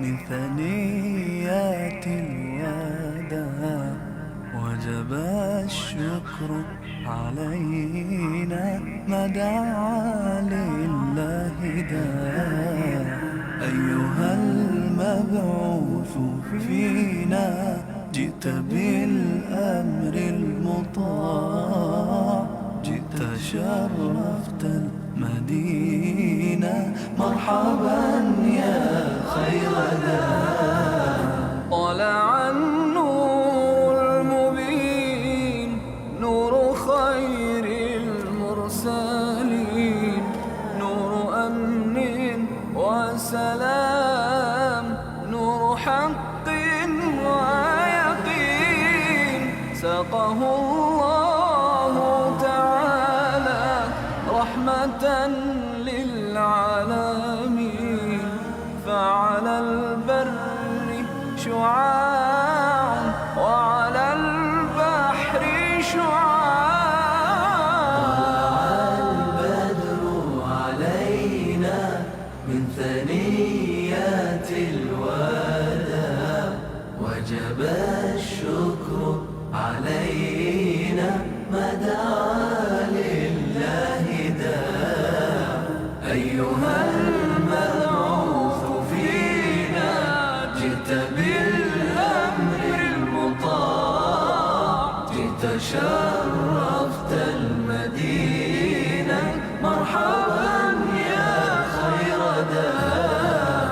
من ثنيات الوداع وجب الشكر علينا ما دعا لله داع. أيها المبعوث فينا جئت بالأمر المطاع، جئت شرفت المدينة، مرحبا يا خير داع. طلع النور المبين، نور خير المرسلين، نور أمن وسلام، نور حق ويقين. ساقه الله تعالى رحمة للعالمين، فعلى البر شعاع وعلى البحر شعاع. طلع البدر علينا من ثنيات الوداع وجب الشكر علينا ما دعا لله داع. أيها المبعوث فينا جئت بالأمر المطاع، جئت شرفت المدينة، مرحبا يا خير داع.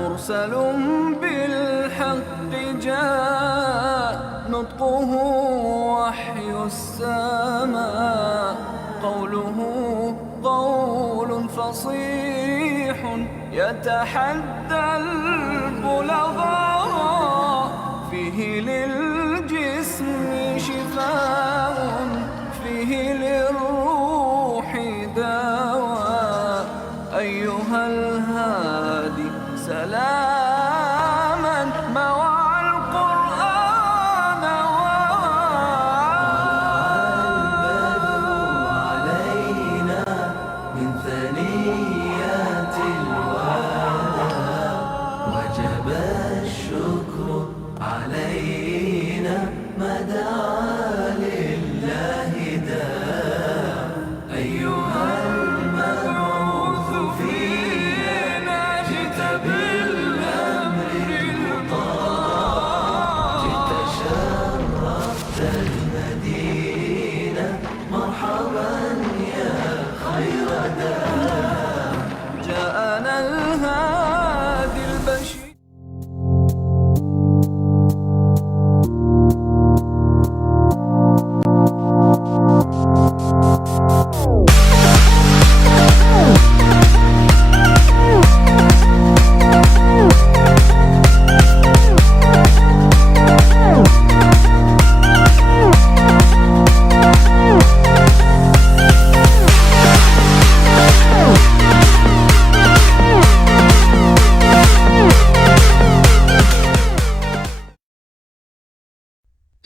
مرسل بالحق جاء، نطقه وحي السماء، قوله قول فصيح يتحدى البلغاء. فيه للجسم شفاء، فيه للروح دواء. أيها الهادي سلاما مع القرآن البدر علينا من ثنيات الوداع وجب الشكر علينا ما دعا لله داع. أيها المبعوث فينا جئت بالأمر المطاع، جئت شرفت المدينة، مرحبا يا خير داع. جاءنا الهادي البشير.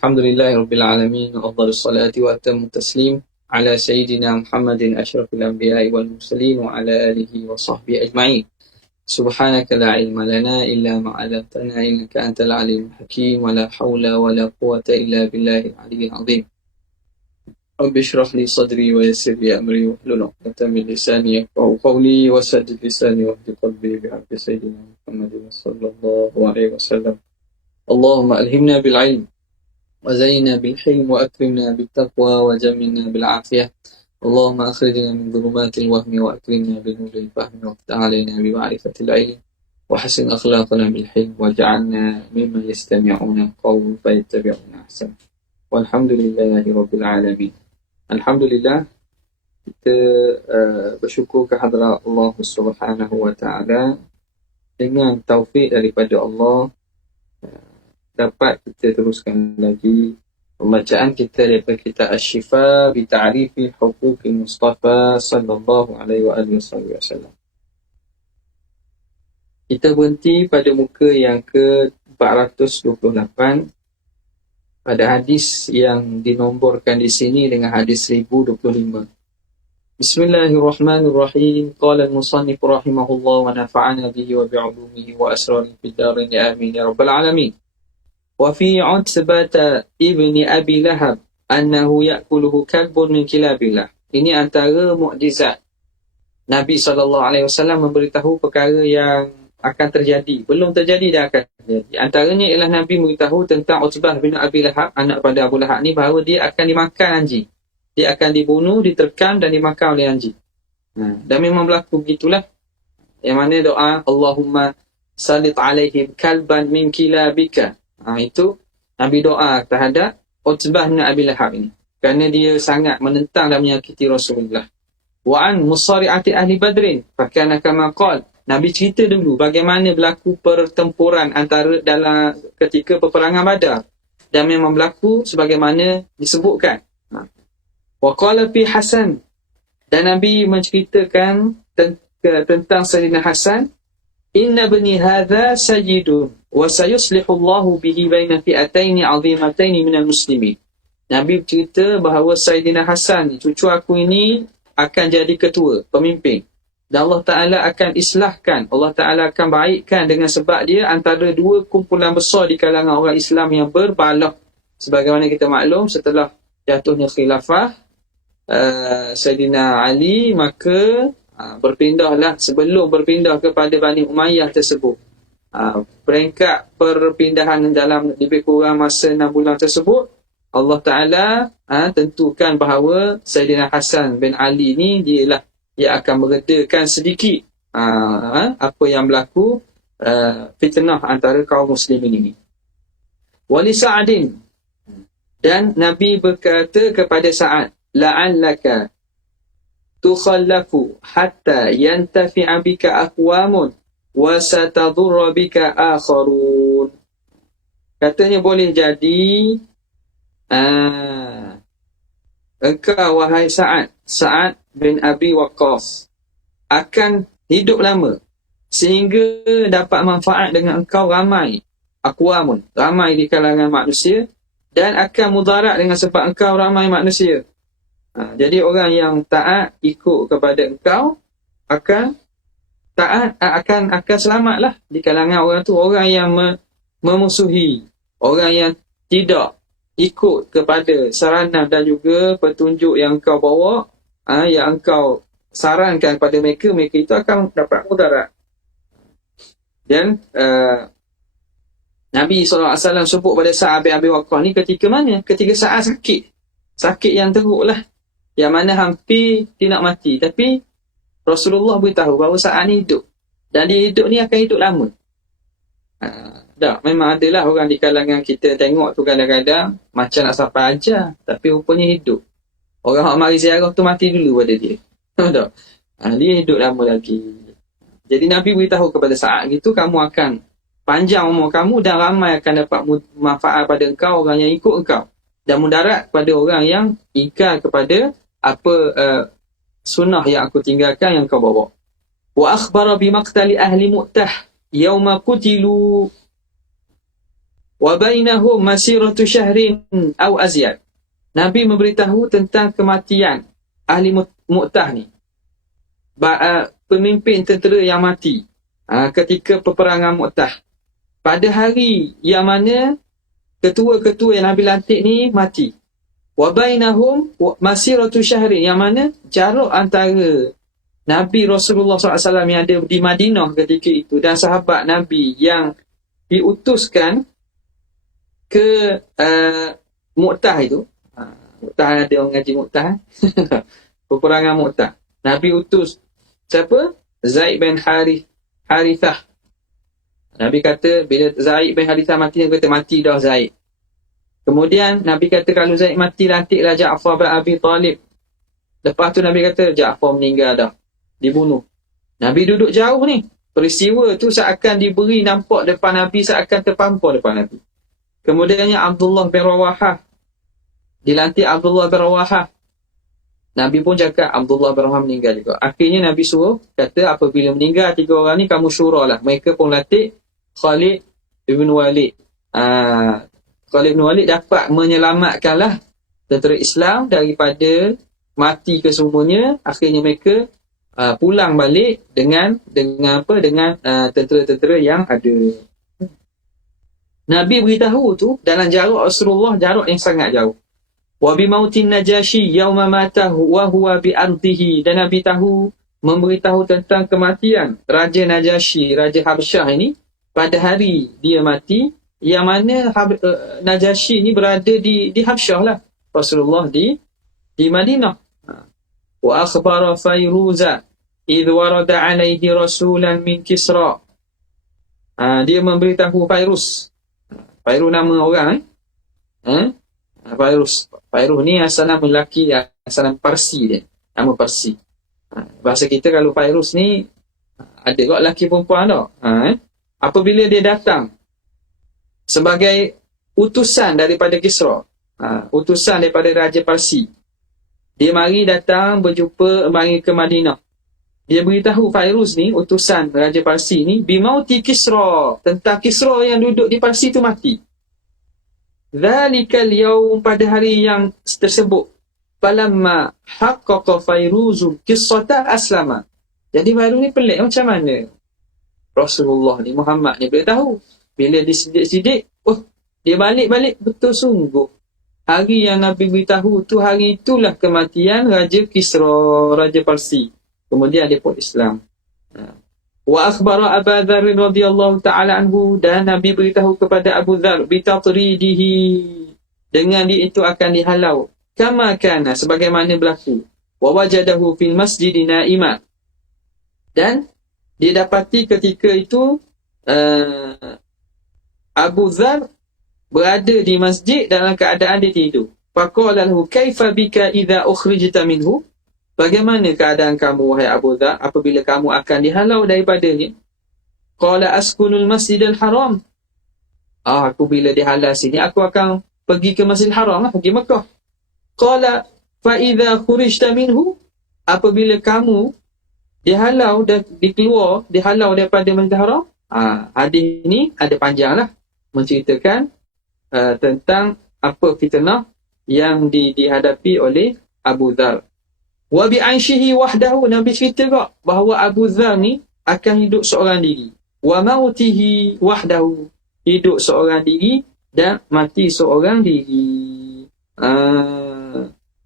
الحمد لله رب العالمين، وأفضل الصلاة وأتم التسليم على سيدنا محمد أشرف الأنبياء والمرسلين وعلى آله وصحبه أجمعين. سبحانك لا علم لنا إلا ما علمتنا إنك أنت العليم الحكيم، ولا حول ولا قوة إلا بالله العلي العظيم. رب اشرح لي صدري ويسر لي أمري واحلل عقدة من لساني يفقهوا قولي، وسدد لساني واهد قلبي بحق سيدنا محمد صلى الله عليه وسلم. اللهم ألهمنا بالعلم، وزينا بالحلم، وأكرمنا بالتقوى، وجملنا بالعافية. اللهم أخرجنا من ظلمات الوهم، وأكرمنا بنور الفهم، وافتح علينا بمعرفة العلم، وحسن أخلاقنا بالحلم، واجعلنا ممن يستمعون القول فيتبعون أحسن. والحمد لله رب العالمين. Alhamdulillah, kita bersyukur kehadrat Allah Subhanahu wa Ta'ala. Dengan taufik daripada Allah, dapat kita teruskan lagi pembacaan kita daripada kitab Asy-Syifa bi Ta'rifi Huquqil Mustafa sallallahu alaihi wasallam. Kita berhenti pada muka yang ke-428 pada hadis yang dinomborkan di sini dengan hadis 1025. Bismillahirrahmanirrahim. Qala al-musannif rahimahullah wa nafa'ana bihi wa bi'ulumihi wa asrarihi fid dharain amin ya rabbal alamin. Wa fi 'utbah ibni Abi Lahab annahu ya'kuluhu kalbun min kilabillah. Ini antara mukjizat Nabi SAW memberitahu perkara yang akan terjadi. Belum terjadi, dah akan terjadi. Antaranya ialah Nabi memberitahu tentang Utbah bin Abi Lahab, anak pada Abu Lahab ni, bahawa dia akan dimakan anjing. Dia akan dibunuh, diterkam dan dimakan oleh anjing. Dan memang berlaku begitulah. Yang mana doa Allahumma salit alaihim kalban min kilabika. Itu Nabi doa terhadap Utbah bin Abi Lahab ini, kerana dia sangat menentang dan menyakiti Rasulullah. Wa an musari'ati ahli badrin fakana kama qala. Nabi cerita dulu bagaimana berlaku pertempuran antara dalam ketika peperangan Badar, dan memang berlaku sebagaimana disebutkan. Wa qala fi Hasan, dan Nabi menceritakan tentang Sayyidina Hasan, inna bani hadha sajidun wa sayuslihu Allahu bihi baina fi'ataini 'azimataini minal muslimin. Nabi bercerita bahawa Sayyidina Hasan, cucu aku ini, akan jadi ketua, pemimpin. Dan Allah Ta'ala akan islahkan, Allah Ta'ala akan baikkan dengan sebab dia antara dua kumpulan besar di kalangan orang Islam yang berbalah. Sebagaimana kita maklum, setelah jatuhnya khilafah Sayyidina Ali, maka berpindahlah, sebelum berpindah kepada Bani Umayyah tersebut, peringkat perpindahan dalam lebih kurang masa 6 bulan tersebut, Allah Ta'ala tentukan bahawa Sayyidina Hasan bin Ali ni dia akan meredakan sedikit apa yang berlaku, fitnah antara kaum muslimin ini. Wali Sa'adin, dan Nabi berkata kepada Sa'ad, la'allaka tukhallafu hatta yantafi'a bika aqwamun wa satadurra bika akharun. Katanya boleh jadi engkau, wahai Sa'ad bin Abi Waqqas, akan hidup lama sehingga dapat manfaat dengan engkau ramai aqwamun, ramai di kalangan manusia, dan akan mudarat dengan sebab engkau ramai manusia. Jadi orang yang taat ikut kepada engkau akan taat, akan selamatlah di kalangan orang tu. Orang yang memusuhi, orang yang tidak ikut kepada saranan dan juga petunjuk yang engkau bawa, yang engkau sarankan kepada mereka, mereka itu akan dapat mudarat. Dan Nabi SAW sebut pada Sa'ad bin Abi Waqqas ni ketika mana? Ketika Sa'ad sakit yang teruk lah, yang mana hampir dia nak mati. Tapi Rasulullah beritahu bahawa Sa'ad ni hidup, dan dia hidup ni akan hidup lama. Memang adalah orang di kalangan kita tengok tu kadang-kadang macam nak sampai ajar, tapi rupanya hidup. Orang yang mari ziarah tu mati dulu pada dia. Dia hidup lama lagi. Jadi Nabi beritahu kepada Sa'ad gitu, kamu akan panjang umur kamu dan ramai akan dapat manfaat pada engkau, orang yang ikut engkau, dan mudarat pada orang yang ingkar kepada apa sunnah yang aku tinggalkan yang kau bawa. Wa akhbara bi maqtali ahli Mu'tah yauma qutilu wa bainahum masiratu syahrin aw azyad. Nabi memberitahu tentang kematian ahli Mu'tah ni, pemimpin tentera yang mati ketika peperangan Mu'tah, pada hari yang mana ketua-ketua yang Nabi lantik ni mati. Wa bainahum masiratu syahrin, yang mana jarak antara Nabi Rasulullah SAW yang ada di Madinah ketika itu dan sahabat Nabi yang diutuskan ke Mu'tah itu. Mu'tah, ada orang ngaji Mu'tah. Peperangan Mu'tah. Nabi utus siapa? Zaid bin Harithah. Nabi kata bila Zaid bin Harithah mati, Nabi kata mati dah Zaid. Kemudian Nabi kata kalau Zaid mati, lantiklah Ja'far bin Abi Talib. Lepas tu Nabi kata Ja'far meninggal dah, dibunuh. Nabi duduk jauh ni. Peristiwa tu seakan diberi nampak depan Nabi, seakan terpampar depan Nabi. Kemudiannya Abdullah bin Rawahah, dilantik Abdullah bin Rawahah. Nabi pun cakap Abdullah bin Rawahah meninggal juga. Akhirnya Nabi suruh, kata apabila meninggal 3 orang ni, kamu syuralah. Mereka pun lantik Khalid bin Walid. Khalid bin Walid dapat menyelamatkanlah tentera Islam daripada mati kesemuanya. Akhirnya mereka pulang balik dengan tentera-tentera yang ada. Nabi beritahu tu dalam jarak Rasulullah, jarak yang sangat jauh. Wa bi mautin Najashi yauma matahu wa huwa bi ardihi, dan Nabi memberitahu tentang kematian Raja Najashi, Raja Habsyah ini pada hari dia mati, yang mana Najashi ini berada di Habsyah lah. Rasulullah di Madinah. Wa akhbara Fairuza idh warada alaihi rasulan min Kisra. Dia memberitahu Fairuz. Fairuz nama orang Fairuz ni asal nama lelaki, asal nama Parsi dia. Nama Parsi. Bahasa kita kalau Fairuz ni ada kot lelaki perempuan tau. Apabila dia datang sebagai utusan daripada Kisra, utusan daripada Raja Parsi, dia mari datang mari ke Madinah. Dia beritahu Fairuz ni, utusan Raja Parsi ni, bimauti Kisra, tentang Kisra yang duduk di Parsi tu mati. Dhalikal yaum, pada hari yang tersebut, falamma haqqaqa Fairuzul qissata aslama. Jadi Fairuz ni pelik macam mana Rasulullah ni, Muhammad ni beritahu. Bila disidik-sidik, dia balik-balik betul sungguh. Hari yang Nabi beritahu tu, hari itulah kematian Raja Kisra, Raja Parsi. Kemudian dia pun Islam. Wa akhbara Abu Dzar radhiyallahu ta'ala anhu, dan Nabi beritahu kepada Abu Dzar bitatridihi, dengan dia itu akan dihalau, kama kana, sebagaimana berlaku. Wa wajadahu fil masjid naima, dan dia dapati ketika itu Abu Dzar berada di masjid dalam keadaan dia tidur. Faqala lahu kaifa bika idza ukhrijta minhu, bagaimana keadaan kamu wahai Abu Dzar apabila kamu akan dihalau daripadanya? Qala askunul masjidal haram. Aku bila dihalau sini, aku akan pergi ke Masjidil Haram lah, pergi Mekah. Qala fa idza khurijta minhu, apabila kamu dihalau daripada Masjidil Haram. Hadis ni ada panjang lah, menceritakan tentang apa fitnah yang dihadapi oleh Abu Dzar. Wa bi'aishihi wahdahu, Nabi cerita kok bahawa Abu Dzar ni akan hidup seorang diri. Wa mautihi wahdahu, hidup seorang diri dan mati seorang diri.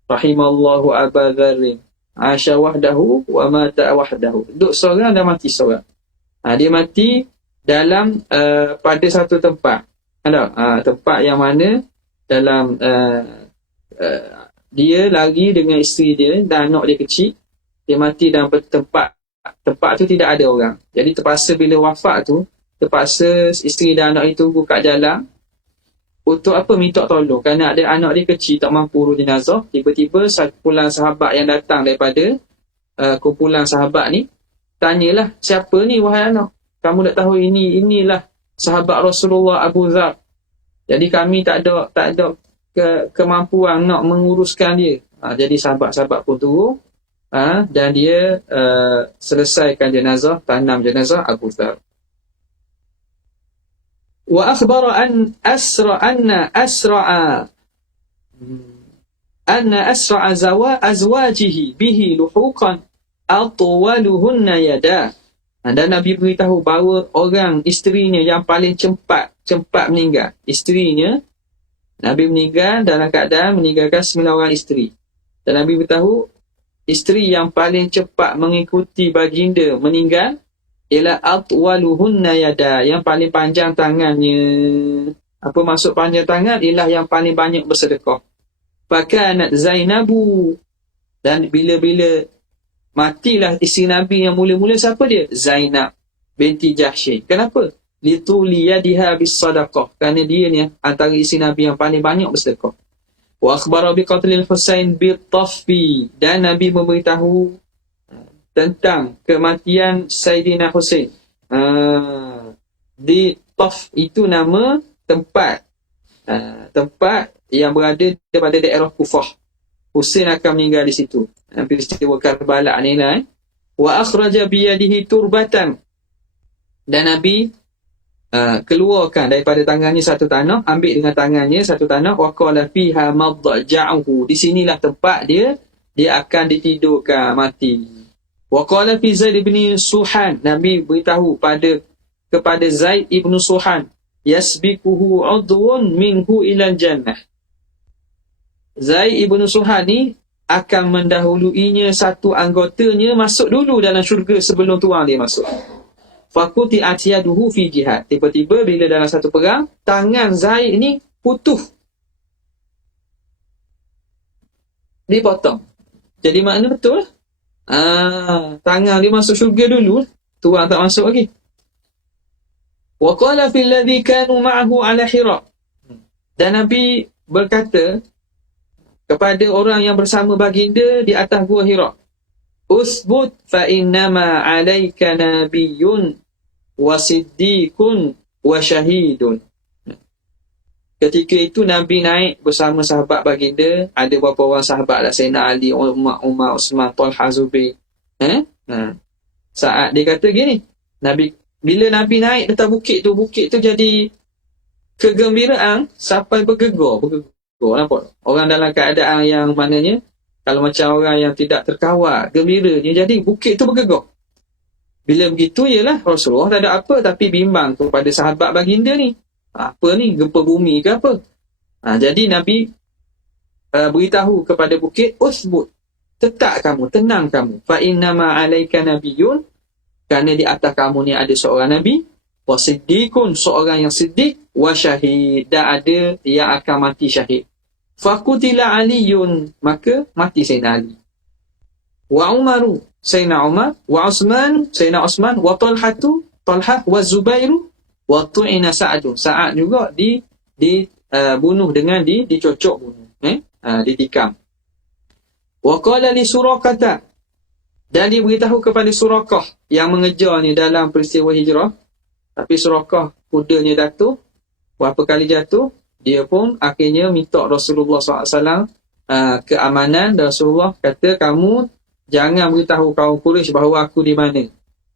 Rahimallahu Abu Dzar, asya wahdahu wa mata wahdahu, hidup seorang dan mati seorang. Dia mati dalam pada satu tempat. Tempat yang mana dalam dia lari dengan isteri dia dan anak dia kecil. Dia mati dalam tempat tu tidak ada orang. Jadi terpaksa bila wafat tu, terpaksa isteri dan anak itu tunggu kat jalan untuk apa, minta tolong, kerana ada anak dia kecil tak mampu urus jenazah. Tiba-tiba kumpulan sahabat yang datang daripada kumpulan sahabat ni tanyalah, siapa ni wahai anak? Kamu tak tahu inilah sahabat Rasulullah Abu Dzar. Jadi kami tak ada kemampuan nak menguruskan dia. Jadi sahabat-sahabat pun turun dan dia selesaikan jenazah, tanam jenazah Abu Dzar. Wa akhbara anna asra'a azwajihi bihi luhuqan atwaluhunna yada. Dan Nabi beritahu bahawa orang isterinya yang paling cepat meninggal. Isterinya, Nabi meninggal dalam keadaan meninggalkan 9 orang isteri. Dan Nabi beritahu isteri yang paling cepat mengikuti baginda meninggal ialah atwaluhunna yada, yang paling panjang tangannya. Apa maksud panjang tangan? Ialah yang paling banyak bersedekah. Fakanat Zainabu, dan bila matilah isteri Nabi yang mula-mula, siapa dia? Zainab binti Jahsy. Kenapa? Lituli yadiha bis sadaqah, kerana dia ni antara isteri Nabi yang paling banyak bersedekah. Wa akhbara bi qatlil Husain bi Taffi, dan Nabi memberitahu tentang kematian Sayyidina Husain. Di Taf itu nama tempat yang berada daripada daerah Kufah. Husain akan meninggal di situ. Peristiwa Karbala ni lah. Wa akhraja biyadihi turbatan, dan Nabi keluarkan daripada tangannya satu tanah, ambil dengan tangannya satu tanah. Wa qala fiha madja'uhu, di sinilah tempat dia dia akan ditidurkan mati. Wa qala fi Zaid bin Suhan, Nabi beritahu kepada Zaid ibn Suhan, yasbiquhu udwun minhu ilal jannah. Zaid ibn Suhan ni akan mendahuluinya satu anggotanya masuk dulu dalam syurga sebelum tuang dia masuk. Fakuti atiyaduhu fi jihad. Tiba-tiba bila dalam satu perang, tangan Zaid ni putus. Dipotong. Jadi makna betul. Tangan dia masuk syurga dulu, tuang tak masuk lagi. Wa qala fil ladzi kanu ma'ahu ala Hira. Dan Nabi berkata kepada orang yang bersama baginda di atas gua Hira, usbut fa innama 'alaika nabiyyun wa siddiqun wa syahidun. Ketika itu Nabi naik bersama sahabat baginda, ada beberapa orang sahabat lah, Sayyidina Ali, Umar, Osman, Talha, Zubair. Saat dia kata gini, bila Nabi naik atas bukit tu jadi kegembiraan sampai bergegar, nampak? Orang dalam keadaan yang maknanya kalau macam orang yang tidak terkawal, gembiranya, jadi bukit tu bergegar. Bila begitu, ialah Rasulullah tak ada apa, tapi bimbang kepada sahabat baginda ni. Apa ni, gempa bumi ke apa? Jadi Nabi beritahu kepada bukit, usbut, tetap kamu, tenang kamu. Fa innama 'alaika nabiyyun, kerana di atas kamu ni ada seorang nabi, wa siddiqun, seorang yang siddiq, wa syahid, dan ada yang akan mati syahid. Faqutila Aliyun, maka mati Sayyidina Ali. Wa Umaru, Sayyidina Umar, wa Osman, Sayyidina Osman, wa Talha, wa Zubairu, wa tu'ina Sa'ad. Sa'ad juga dibunuh dengan dicocok bunuh, ditikam. Wa qala li Surakata, dan dia beritahu kepada Surakah yang mengejarnya dalam peristiwa hijrah. Tapi Surakah kudanya jatuh, berapa kali jatuh, dia pun akhirnya minta Rasulullah SAW keamanan. Dan Rasulullah kata, kamu jangan beritahu kaum Quraisy bahawa aku di mana.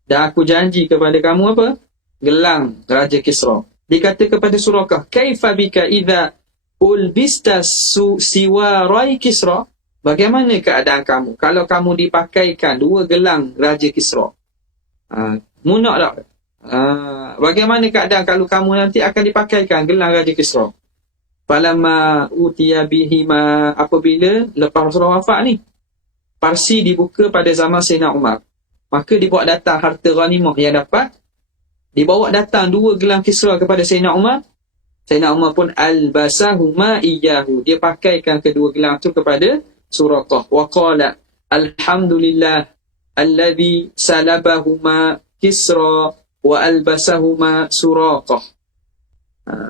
Dan aku janji kepada kamu apa? Gelang Raja Kisra. Dia kata kepada Surakah, kaifa bika idza ulbista siwarai Kisra? Bagaimana keadaan kamu kalau kamu dipakaikan dua gelang Raja Kisra? Munak tak? Bagaimana keadaan kalau kamu nanti akan dipakaikan gelang Raja Kisra? Falamma utiya bihima, apabila lepas Rasulullah wafat ni, Parsi dibuka pada zaman Sayyidina Umar, maka dibawa datang harta ghanimah yang dapat, dibawa datang dua gelang Kisra kepada Sayyidina Umar. Sayyidina Umar pun albasahuma iyyahu, dia pakaikan kedua gelang tu kepada Surakah. Wa qala alhamdulillah alladhi salabahuma Kisra wa albasahuma Surakah.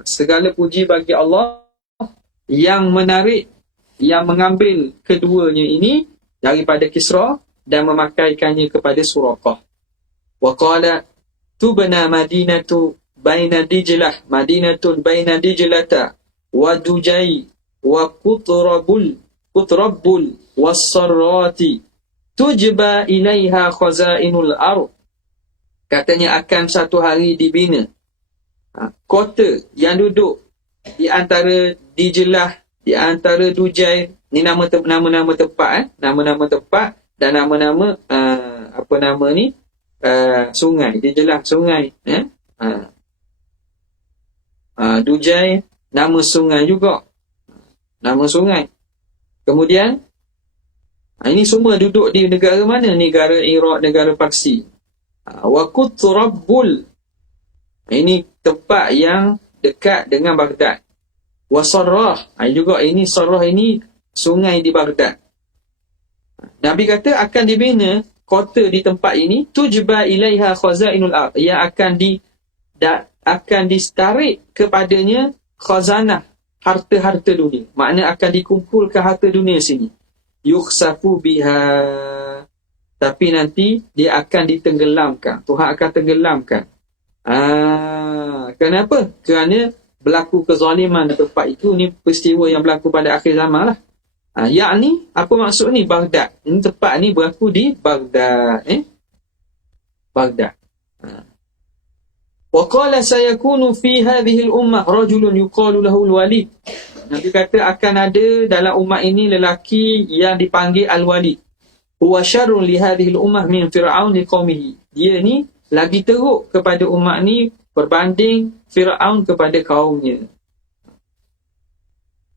Segala puji bagi Allah yang menarik, yang mengambil keduanya ini daripada Kisra dan memakaikannya kepada Surakah. Wa qala tubna madinatun baina Dijlata wa Dujai wa Qutrabbul was-Sarrati tujba ilaiha khazainul ardh. Katanya akan satu hari dibina kota yang duduk di antara Dijlah, di antara Dujai. Ni nama-nama tempat, nama-nama tempat dan nama-nama apa nama ni, sungai. Dijlah sungai, Dujai nama sungai juga, nama sungai. Kemudian ini semua duduk di negara mana? Negara Iraq, negara Parsi. Wa Qutrabbul, ini tempat yang dekat dengan Baghdad. Wa Sarrah, juga ini Sarrah, ini sungai di Baghdad. Nabi kata akan dibina kota di tempat ini, tujba ilaiha khazainul ardh, yang akan ditarik kepadanya khazanah, harta-harta dunia. Makna akan dikumpulkan harta dunia sini. Yukhsafu biha, tapi nanti dia akan ditenggelamkan. Tuhan akan tenggelamkan. Kenapa? Kerana berlaku kezaliman di tempat itu. Ni peristiwa yang berlaku pada akhir zaman lah. Yakni, apa maksud ni? Baghdad. Ini tempat ni berlaku di Baghdad. Baghdad. Wa qala sayakunu fi hadhihi al-ummah rajulun yuqalu lahu al-Walid. Nabi kata akan ada dalam umat ini lelaki yang dipanggil Al-Walid. Huwa syarrun li hadhihi al-ummah min Fir'aun liqaumihi. Dia ni lagi teruk kepada umat ni berbanding Fir'aun kepada kaumnya.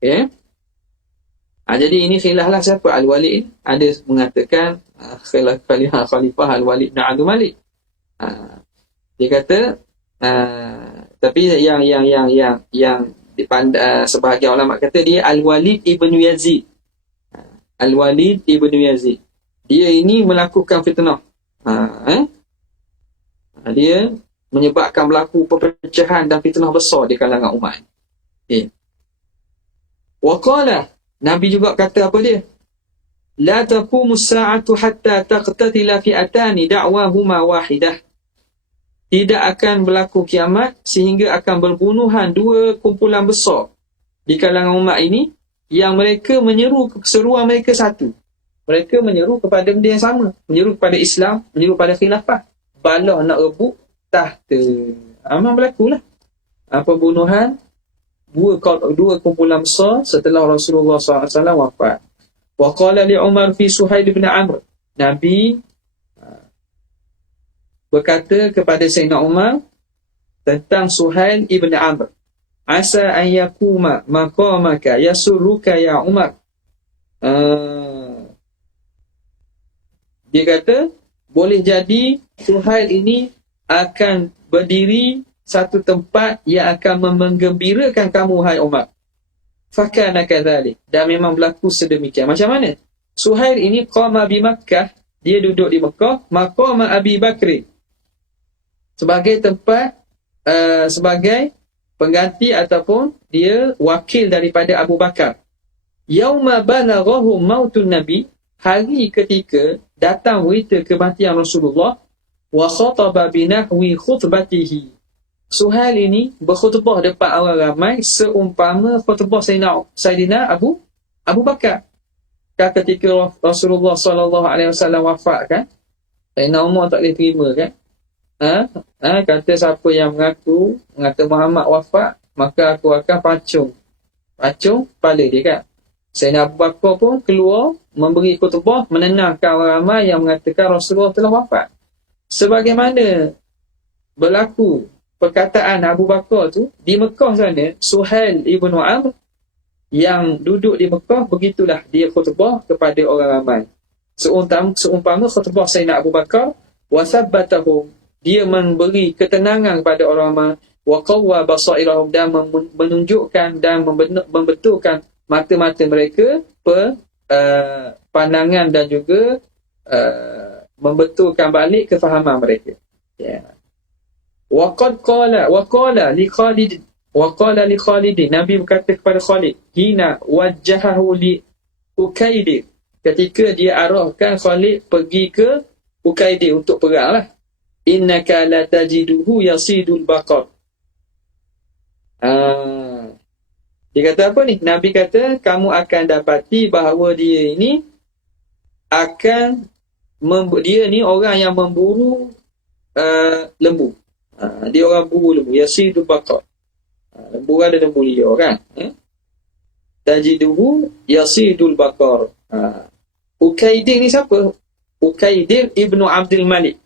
Okay. Jadi ini khilaflah siapa Al-Walid ni. Ada mengatakan Khalifah Al-Walid bin Abdul Malik. Dia kata tapi yang sebahagian ulama kata dia Al-Walid ibn Yazid. Al-Walid ibn Yazid. Dia ini melakukan fitnah. Dia menyebabkan berlaku perpecahan dan fitnah besar di kalangan umat. Okay. Waqala, Nabi juga kata apa dia? La taqumu as-sa'atu hatta taqtatila fi'atani da'wahuma wahidah. Tidak akan berlaku kiamat sehingga akan berbunuhan dua kumpulan besar di kalangan umat ini yang mereka menyeru keseruan mereka satu. Mereka menyeru kepada benda yang sama, menyeru kepada Islam, menyeru kepada khilafah. Balah nak rebut tahta. Amal berlakulah pembunuhan dua kumpulan besar setelah Rasulullah SAW wafat. Wa qala li Umar fi Suhail bin Amr. Nabi berkata kepada Sayyidina Umar tentang Suhail ibn Amr. Asa an yakuma maqamaka yasurruka ya Umar. Dia kata boleh jadi Suhail ini akan berdiri satu tempat yang akan menggembirakan kamu, hai Umar. Fakana kadzalik. Dan memang berlaku sedemikian. Macam mana? Suhail ini qama bi Makkah, dia duduk di Mekah, maqama Abi Bakr, sebagai tempat sebagai pengganti ataupun dia wakil daripada Abu Bakar. Yauma balaghahu mautun Nabi, hari ketika datang berita kematian Rasulullah, wa khataba binahwi khutbatihi. Suhail ini berkhutbah depan orang ramai seumpama khutbah Sayyidina Abu Bakar. Kan ketika Rasulullah SAW wafat kan, Sayyidina Umar tak boleh terima kan. Kata siapa yang mengata Muhammad wafat, maka aku akan pacung kepala dia kan. Sayyidina Abu Bakar pun keluar memberi khutbah menenangkan orang ramai yang mengatakan Rasulullah telah wafat. Sebagaimana berlaku perkataan Abu Bakar tu di Mekah sana, Suhail ibn Amr yang duduk di Mekah, begitulah dia khutbah kepada orang ramai seumpama khutbah Sayyidina Abu Bakar. Wa thabbatahum, dia memberi ketenangan kepada orang ramai. Wa qawwa basairahum, dan menunjukkan dan membetulkan mata-mata mereka pandangan dan juga membetulkan balik kefahaman mereka. Wa qala li Khalid, Nabi berkata kepada Khalid, hina wajjahahu li Ukaidir, ketika dia arahkan Khalid pergi ke Ukaidir untuk perang lah. Innaka la tajiduhu yasidul baqar. Dia kata apa ni? Nabi kata kamu akan dapati bahawa dia ini dia ni orang yang memburu lembu. Dia orang buru lembu, yasidul baqar. Lembu ada lembu liar kan. Tajiduhu yasidul baqar. Ukaidir ni siapa? Ukaidir ibnu Abdul Malik,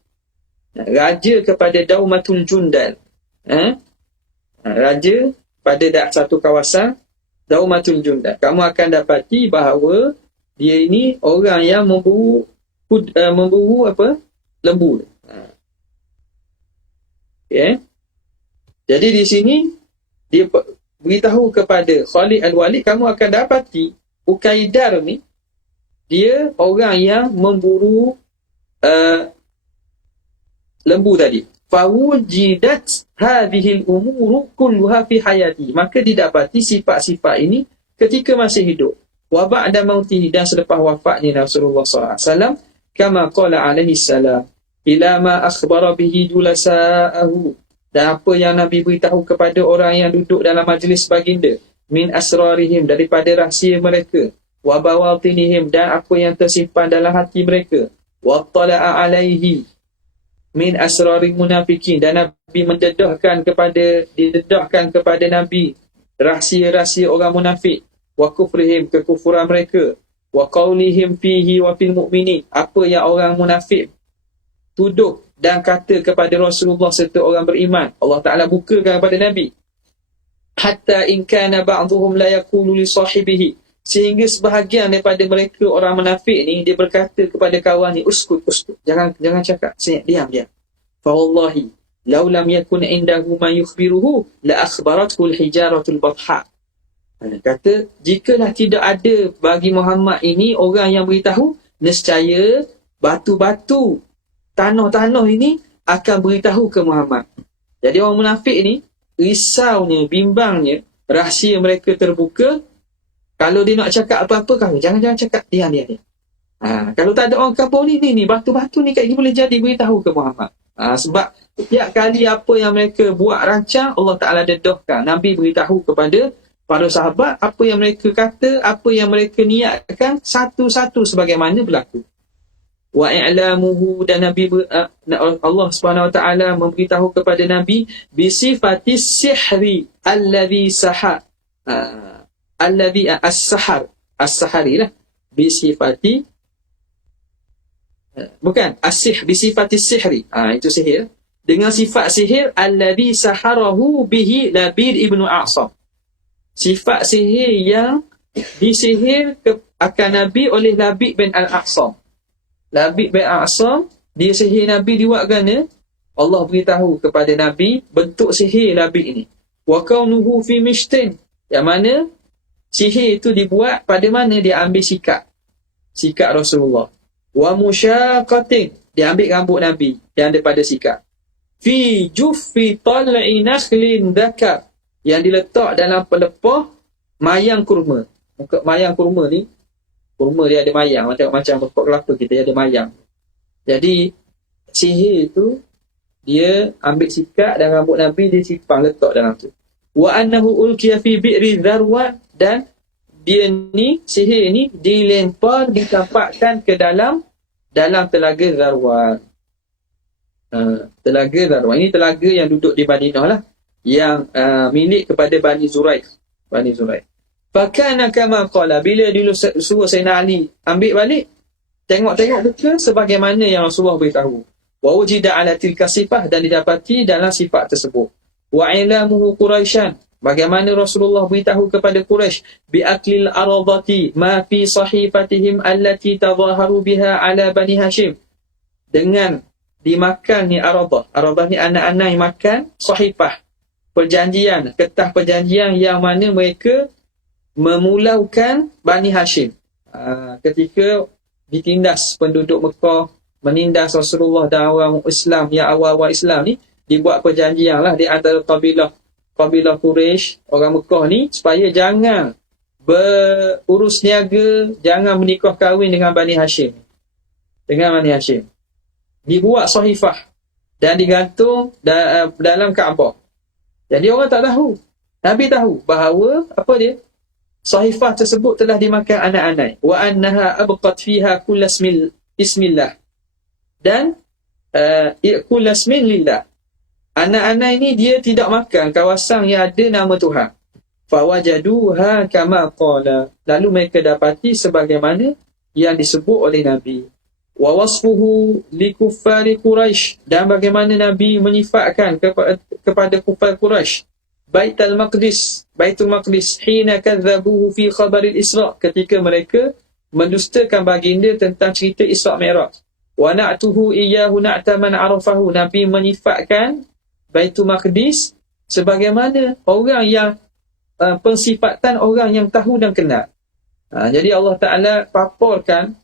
raja kepada Daumatul Jundal. Raja pada satu kawasan Daumatul Jundal. Kamu akan dapati bahawa dia ini orang yang memburu lembu. Okay. Jadi di sini dia beritahu kepada Khalid Al-Walid, kamu akan dapati Ukaidar ni dia orang yang memburu lembu tadi. Fawujidat hadhil umuru kulluha fi hayati, maka didapati sifat-sifat ini ketika masih hidup. Wa ba'da mautihi, dan selepas wafatnya Rasulullah SAW, kama qala alaihi salam, ila ma akhbara bihi julasa'ahu, dan apa yang Nabi beritahu kepada orang yang duduk dalam majlis baginda, min asrarihim, daripada rahsia mereka, wa bawatinihim, dan apa yang tersimpan dalam hati mereka, wa tala'a alaihi min asrari munafikin, dan Nabi didedahkan kepada Nabi rahsia-rahsia orang munafik, wa kufrihim, kekufuran mereka, wa qaulihim fihi wa fil mu'minin, apa yang orang munafik tuduh dan kata kepada Rasulullah serta orang beriman, Allah Ta'ala bukakan kepada Nabi. Hatta in kana ba'dhum la yaqulu li sahibihi, sehingga sebahagian daripada mereka orang munafik ni, dia berkata kepada kawan ni, uskut, jangan cakap, diam. Fa wallahi law lam yakun indahu ma yukhbiruhu la akhbarathu al-hijaratul batha. Kata, jikalah tidak ada bagi Muhammad ini orang yang beritahu, nescaya batu-batu, tanah-tanah ini akan beritahu ke Muhammad. Jadi orang munafik ni risaunya, bimbangnya, rahsia mereka terbuka. Kalau dia nak cakap apa-apa, kamu jangan cakap, diam. Kalau tak ada orang kampung ni batu-batu ni kat boleh jadi beritahu ke Muhammad. Sebab setiap kali apa yang mereka buat rancang, Allah Ta'ala dedahkan. Nabi beritahu kepada para sahabat apa yang mereka kata, apa yang mereka niatkan, satu-satu sebagaimana berlaku. Wa i'lamuhu, dan Nabi Allah Subhanahu wa Ta'ala memberitahu kepada Nabi bisifatis sihri alladhi sahar, alladhi as-sahari lah, bisifati bukan bisifatis sihri, itu sihir, dengan sifat sihir alladhi saharahu bihi Labid ibnu A'sam, sifat sihir yang disihir akan Nabi oleh Labid bin Al-A'sam. Labid bin A'sam, dia sihir Nabi dibuat kerana Allah beritahu kepada Nabi bentuk sihir Labid ini. Wa kaunuhu fi mishtin, yang mana sihir itu dibuat pada mana dia ambil sikat Rasulullah. Wa musyaqatin, dia ambil rambut Nabi yang daripada sikat. Fi juffi tal'i nakhlin dhakar, yang diletak dalam pelepah mayang kurma. Mayang kurma ni, kurma dia ada mayang, macam pokok kelapa kita ada mayang. Jadi sihir itu dia ambil sikat dan rambut Nabi, dia simpang letak dalam tu. Wa annahu ulqiya fi bi'ri Dharwan, dan dia ni, sihir ni dilempar, ditampakkan ke dalam telaga Dharwan. Telaga Dharwan ini telaga yang duduk di Madinah lah, yang milik kepada Bani Zuraik. Fakana kama qala, bila dulu suruh Sayyidina Ali ambil balik, tengok buka sebagaimana yang Rasulullah beritahu. Wa wujida ala tilka sifah, dan didapati dalam sifat tersebut. Wa ilamuhu Quraisyan, bagaimana Rasulullah beritahu kepada Quraisy bi aklil aradati ma fi sahifatihim allati tadhaharu biha ala Bani Hashim, dengan dimakan ni aradah ni anak-anak yang makan sahifah, perjanjian, kertas perjanjian yang mana mereka memulaukan Bani Hashim. Ketika ditindas penduduk Mekah, menindas Rasulullah dan orang Islam yang awal-awal Islam ni, dibuat perjanjian lah di antara kabilah Quraisy, orang Mekah ni, supaya jangan berurus niaga, jangan menikah kahwin dengan Bani Hashim. Dibuat sahifah dan digantung dalam Kaabah. Jadi orang tak tahu. Nabi tahu bahawa apa dia? Sahifah tersebut telah dimakan anak-anak. Wa annaha abqat fiha kull ismillah. Dan kull ismin lillah. Anak-anak ini dia tidak makan kawasan yang ada nama Tuhan. Fawajaduha kama qala. Lalu mereka dapati sebagaimana yang disebut oleh Nabi. Wa wasfuhu likuffari Quraisy, dan bagaimana Nabi menyifatkan kepada kufar Quraisy Baitul Maqdis hina kadzabuhu fi khabaril Isra, ketika mereka mendustakan baginda tentang cerita Isra Mi'raj. Wa na'tuhu iyyahu na'ta man 'arafahu, Nabi menyifatkan Baitul Maqdis sebagaimana orang yang pensifatan orang yang tahu dan kenal. Jadi Allah Ta'ala paparkan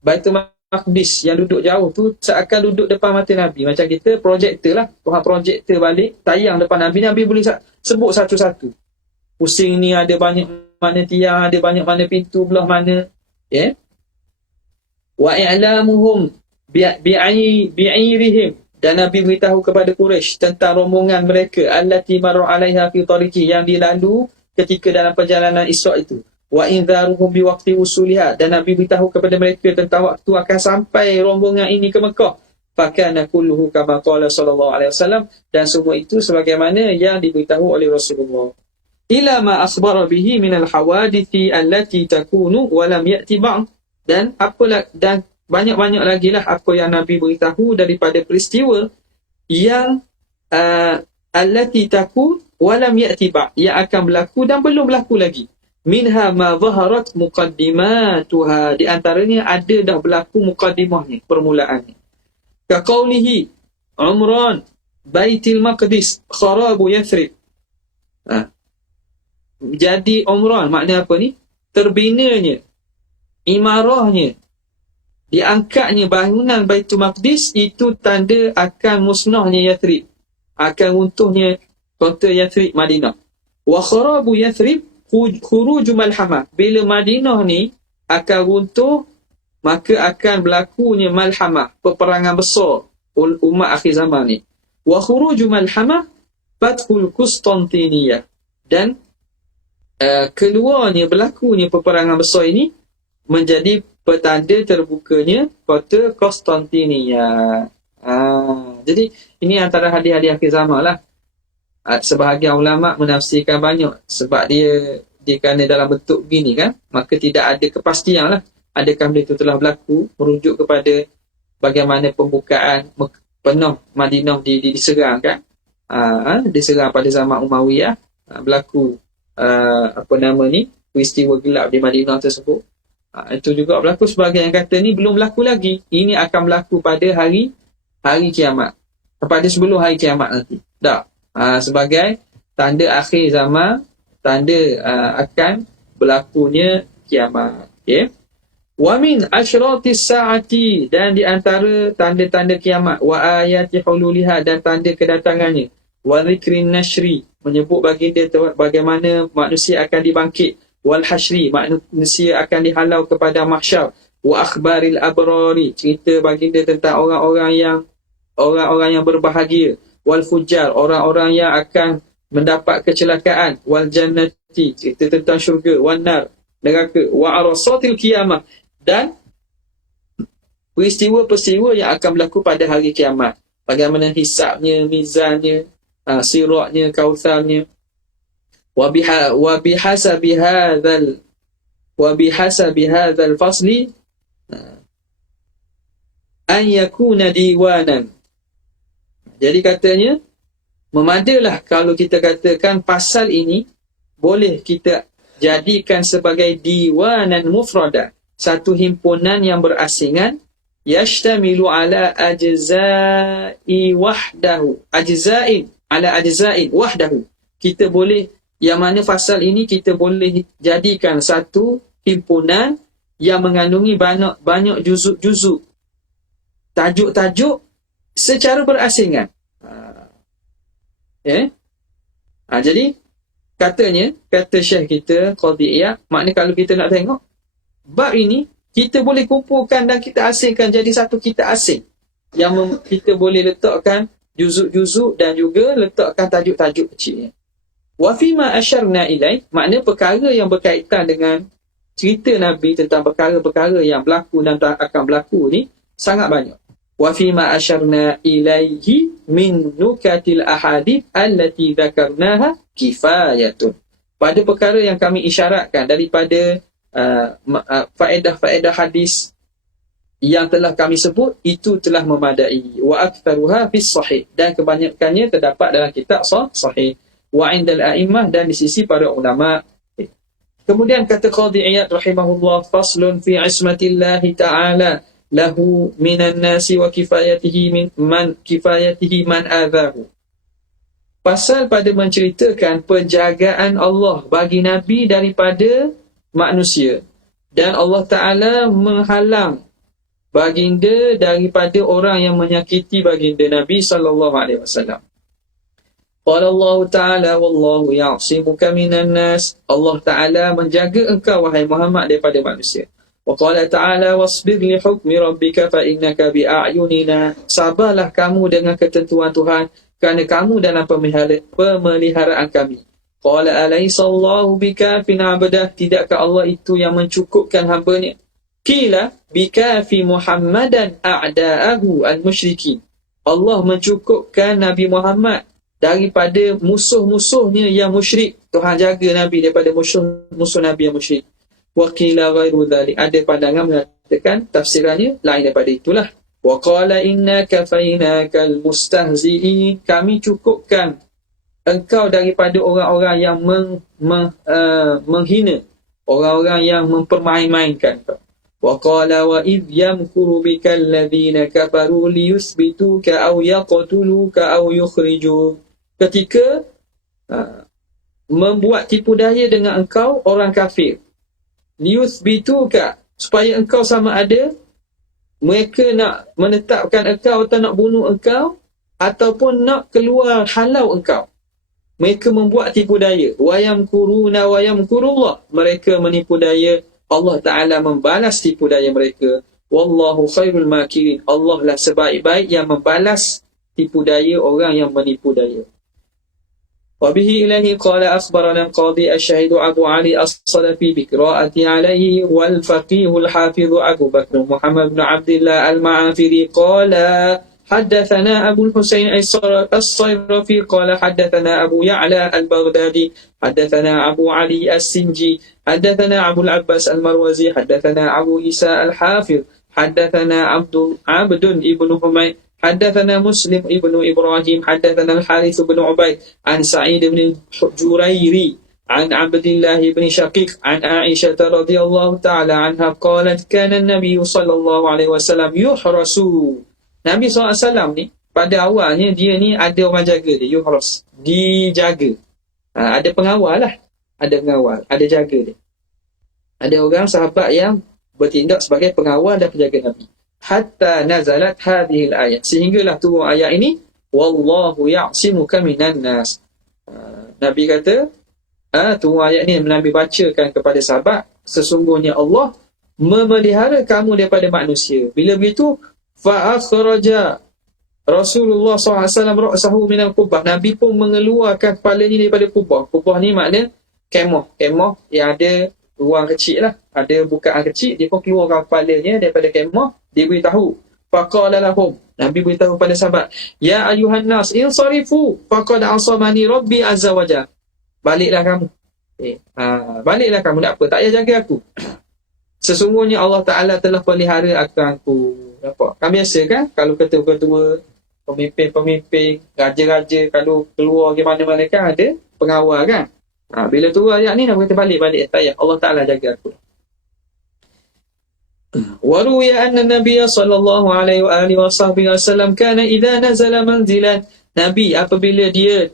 Baitul Maqdis yang duduk jauh tu seakan duduk depan mata Nabi. Macam kita projektor lah, Tuhan projektor balik, tayang depan Nabi. Nabi boleh sebut satu-satu. Pusing ni ada banyak mana tiang, ada banyak mana pintu belah mana. Wa i'lamuhum bi'irihim, dan Nabi beritahu kepada Quraisy tentang rombongan mereka allati maru 'alaiha fi tariqi, yang dilalu ketika dalam perjalanan Isra itu. Wa indharuhum biwaqti usuliha, dan Nabi beritahu kepada mereka tentang waktu akan sampai rombongan ini ke Mekah. Fakana kulluhu kama qala sallallahu alaihi wasallam, dan semua itu sebagaimana yang diberitahu oleh Rasulullah. ila ma akhbara bihi min al-hawadithi allati takunu wa lam ya'ti ba'd. Dan dan banyak-banyak lagi lah apa yang Nabi beritahu daripada peristiwa yang allati takun wa lam ya'ti ba'd, yang akan berlaku dan belum berlaku lagi. Minha ma zaharat muqaddimatuha, di antaranya ada dah berlaku muqaddimahnya, permulaannya. Ka qawlihi Umran Baitul Maqdis kharabu Yathrib. Jadi Umran makna apa ni? Terbinanya, imarahnya, diangkatnya bangunan Baitul Maqdis, itu tanda akan musnahnya Yathrib, akan runtuhnya kota Yathrib, Madinah. Wa kharabu Yathrib khuruju malhamah. Bila Madinah ni akan runtuh, maka akan berlakunya malhamah, peperangan besar umat akhir zaman ni. Wa khuruju malhamah fathul Konstantiniyah, dan keluarnya, berlakunya peperangan besar ini menjadi petanda terbukanya kota Konstantiniyah. Jadi ini antara hadis-hadis akhir zaman lah. Sebahagian ulama menafsirkan banyak, sebab dia kerana dalam bentuk begini kan, maka tidak ada kepastian lah adakah benda itu telah berlaku, merujuk kepada bagaimana pembukaan penuh Madinah diserang kan. Diserang pada zaman Umayyah, berlaku peristiwa gelap di Madinah tersebut. Itu juga berlaku. Sebagai yang kata ni belum berlaku lagi, ini akan berlaku pada hari kiamat, pada sebelum hari kiamat nanti. Sebagai tanda akhir zaman, tanda akan berlakunya kiamat. Okay? Wa min asyratis saati, dan di antara tanda-tanda kiamat, wa ayati hululiha, dan tanda kedatangannya, wa zikrin nashri, menyebut baginda bagaimana manusia akan dibangkit, wal hashri, manusia akan dihalau kepada mahsyar, wa akhbaril abrari, cerita baginda tentang orang-orang yang berbahagia, wal fujar, orang-orang yang akan mendapat kecelakaan, wal jannati, cerita tentang syurga, wan nar, neraka, wa arasatil qiyamah, dan peristiwa-peristiwa yang akan berlaku pada hari kiamat, bagaimana hisabnya, mizannya, siratnya, kautsarnya. Wa bihasabi hadzal fasli an yakuna diwanan. Jadi katanya, memadalah kalau kita katakan pasal ini boleh kita jadikan sebagai diwanan mufrada, satu himpunan yang berasingan, yashtamilu ala ajza'in wahdahu. Kita boleh, yang mana fasal ini kita boleh jadikan satu himpunan yang mengandungi banyak juzuk-juzuk, tajuk-tajuk secara berasingan. Jadi katanya, kata Syekh kita Qadhi Iyad, maknanya kalau kita nak tengok bab ini, kita boleh kumpulkan dan kita asingkan jadi satu kitab asing, yang kita boleh letakkan juzuk-juzuk dan juga letakkan tajuk-tajuk kecilnya. Wa fima asyarna ilaih, makna perkara yang berkaitan dengan cerita Nabi tentang perkara-perkara yang berlaku dan akan berlaku ni sangat banyak. Wa fima asyarna ilaihi min nukatil ahadith allati dzakarnaha kifayatun. Pada perkara yang kami isyaratkan daripada faedah-faedah hadis yang telah kami sebut, itu telah memadai. Wa aktsaruha fis sahih, dan kebanyakannya terdapat dalam kitab sahih. Wa indal a'immah, dan di sisi para ulama. Kemudian kata Qadhi Iyad rahimahullah, faslun fi ismatillahi ta'ala lahu minan nasi wa kifayatihi man adzahu. Pasal pada menceritakan penjagaan Allah bagi Nabi daripada manusia, dan Allah Ta'ala menghalang baginda daripada orang yang menyakiti baginda Nabi SAW. Qala Allah Ta'ala wallahu ya'simuka minan nas. Allah Ta'ala menjaga engkau wahai Muhammad daripada manusia. Wa qala Ta'ala wasbir li hukmi rabbika fa innaka bi a'yunina. Sabarlah kamu dengan ketentuan Tuhan, kerana kamu dalam pemeliharaan kami. Qala alaysa Allahu bikafin 'abdah. Tidakkah Allah itu yang mencukupkan hamba-Nya? Qila bikafi Muhammadan a'da'ahu al-musyrikin. Allah mencukupkan Nabi Muhammad daripada musuh-musuhnya yang musyrik. Tuhan jaga Nabi daripada musuh Nabi yang musyrik. Wa qila ghairu dzalik. Ada pandangan mengatakan tafsirannya lain daripada itulah. Wa qala inna kafainakal mustahzi'in. Kami cukupkan engkau daripada orang-orang yang menghina, orang-orang yang mempermain-mainkan kau. Wa qala wa idh yamkuru bikal ladzina kafaru liyuthbituka aw yaqtuluka aw yukhrijuk. Ketika membuat tipu daya dengan engkau orang kafir, liyuthbituka, supaya engkau sama ada mereka nak menetapkan engkau atau nak bunuh engkau, ataupun nak keluar halau engkau. Mereka membuat tipu daya. Wa yamkuruna wa yamkurullah. Mereka menipu daya, Allah Ta'ala membalas tipu daya mereka. Wallahu khairul makirin. Allah lah sebaik-baik yang membalas tipu daya orang yang menipu daya. وبه إليه قال أخبرنا القاضي الشهيد أبو علي الصلفي بقراءة عليه والفقيه الحافظ أبو بكر محمد بن عبد الله المعافري قال حدثنا أبو الحسين الصيرفي قال حدثنا أبو يعلى البغدادي حدثنا أبو علي السنجي حدثنا أبو العباس المروزي حدثنا أبو إيسى الحافظ حدثنا عبد ابن حميد حدثنا مسلم ابن إبراهيم حدثنا الحارث بن عبيد عن سعيد بن جريري عن عبد الله بن شقيق عن عائشة رضي الله تعالى عنها قالت كان النبي صلى الله عليه وسلم يحرس. Nabi SAW ni pada awalnya dia ni ada orang jaga dia, yuhras, dijaga. Ada pengawal lah, ada pengawal, ada jaga dia. Ada orang sahabat yang bertindak sebagai pengawal dan penjaga Nabi. Hatta nazalat hadhil ayat, sehinggalah turun ayat ini, wallahu ya'simuka minan nas. Nabi kata, turun ayat ni Nabi bacakan kepada sahabat, sesungguhnya Allah memelihara kamu daripada manusia. Bila begitu, fa'akhraja Rasulullah SAW ra'sahu minal kubah. Nabi pun mengeluarkan kepalanya daripada kubah. Kubah ni makna kemah. Kemah yang ada ruang kecil lah, ada bukaan kecil, dia pun keluarkan kepalanya daripada kemah. Dia beritahu, faqala lahum, Nabi beritahu pada sahabat, ya ayuhan nas insarifu faqad asamani rabbi azza wajalla. Baliklah kamu. Baliklah kamu, tak apa, tak payah jaga aku. Sesungguhnya Allah Ta'ala telah pelihara aku. Nampak? Kan biasa kan, kalau ketua-ketua, pemimpin-pemimpin, raja-raja, kalau keluar ke mana-mana kan ada pengawal kan. Bila turun ayat ni, Nabi kata balik, tak payah, Allah Ta'ala jaga aku. وروي أن النبي صلى الله عليه وآله وصحبه وسلم كان إذا نزل منزلا. Nabi apabila dia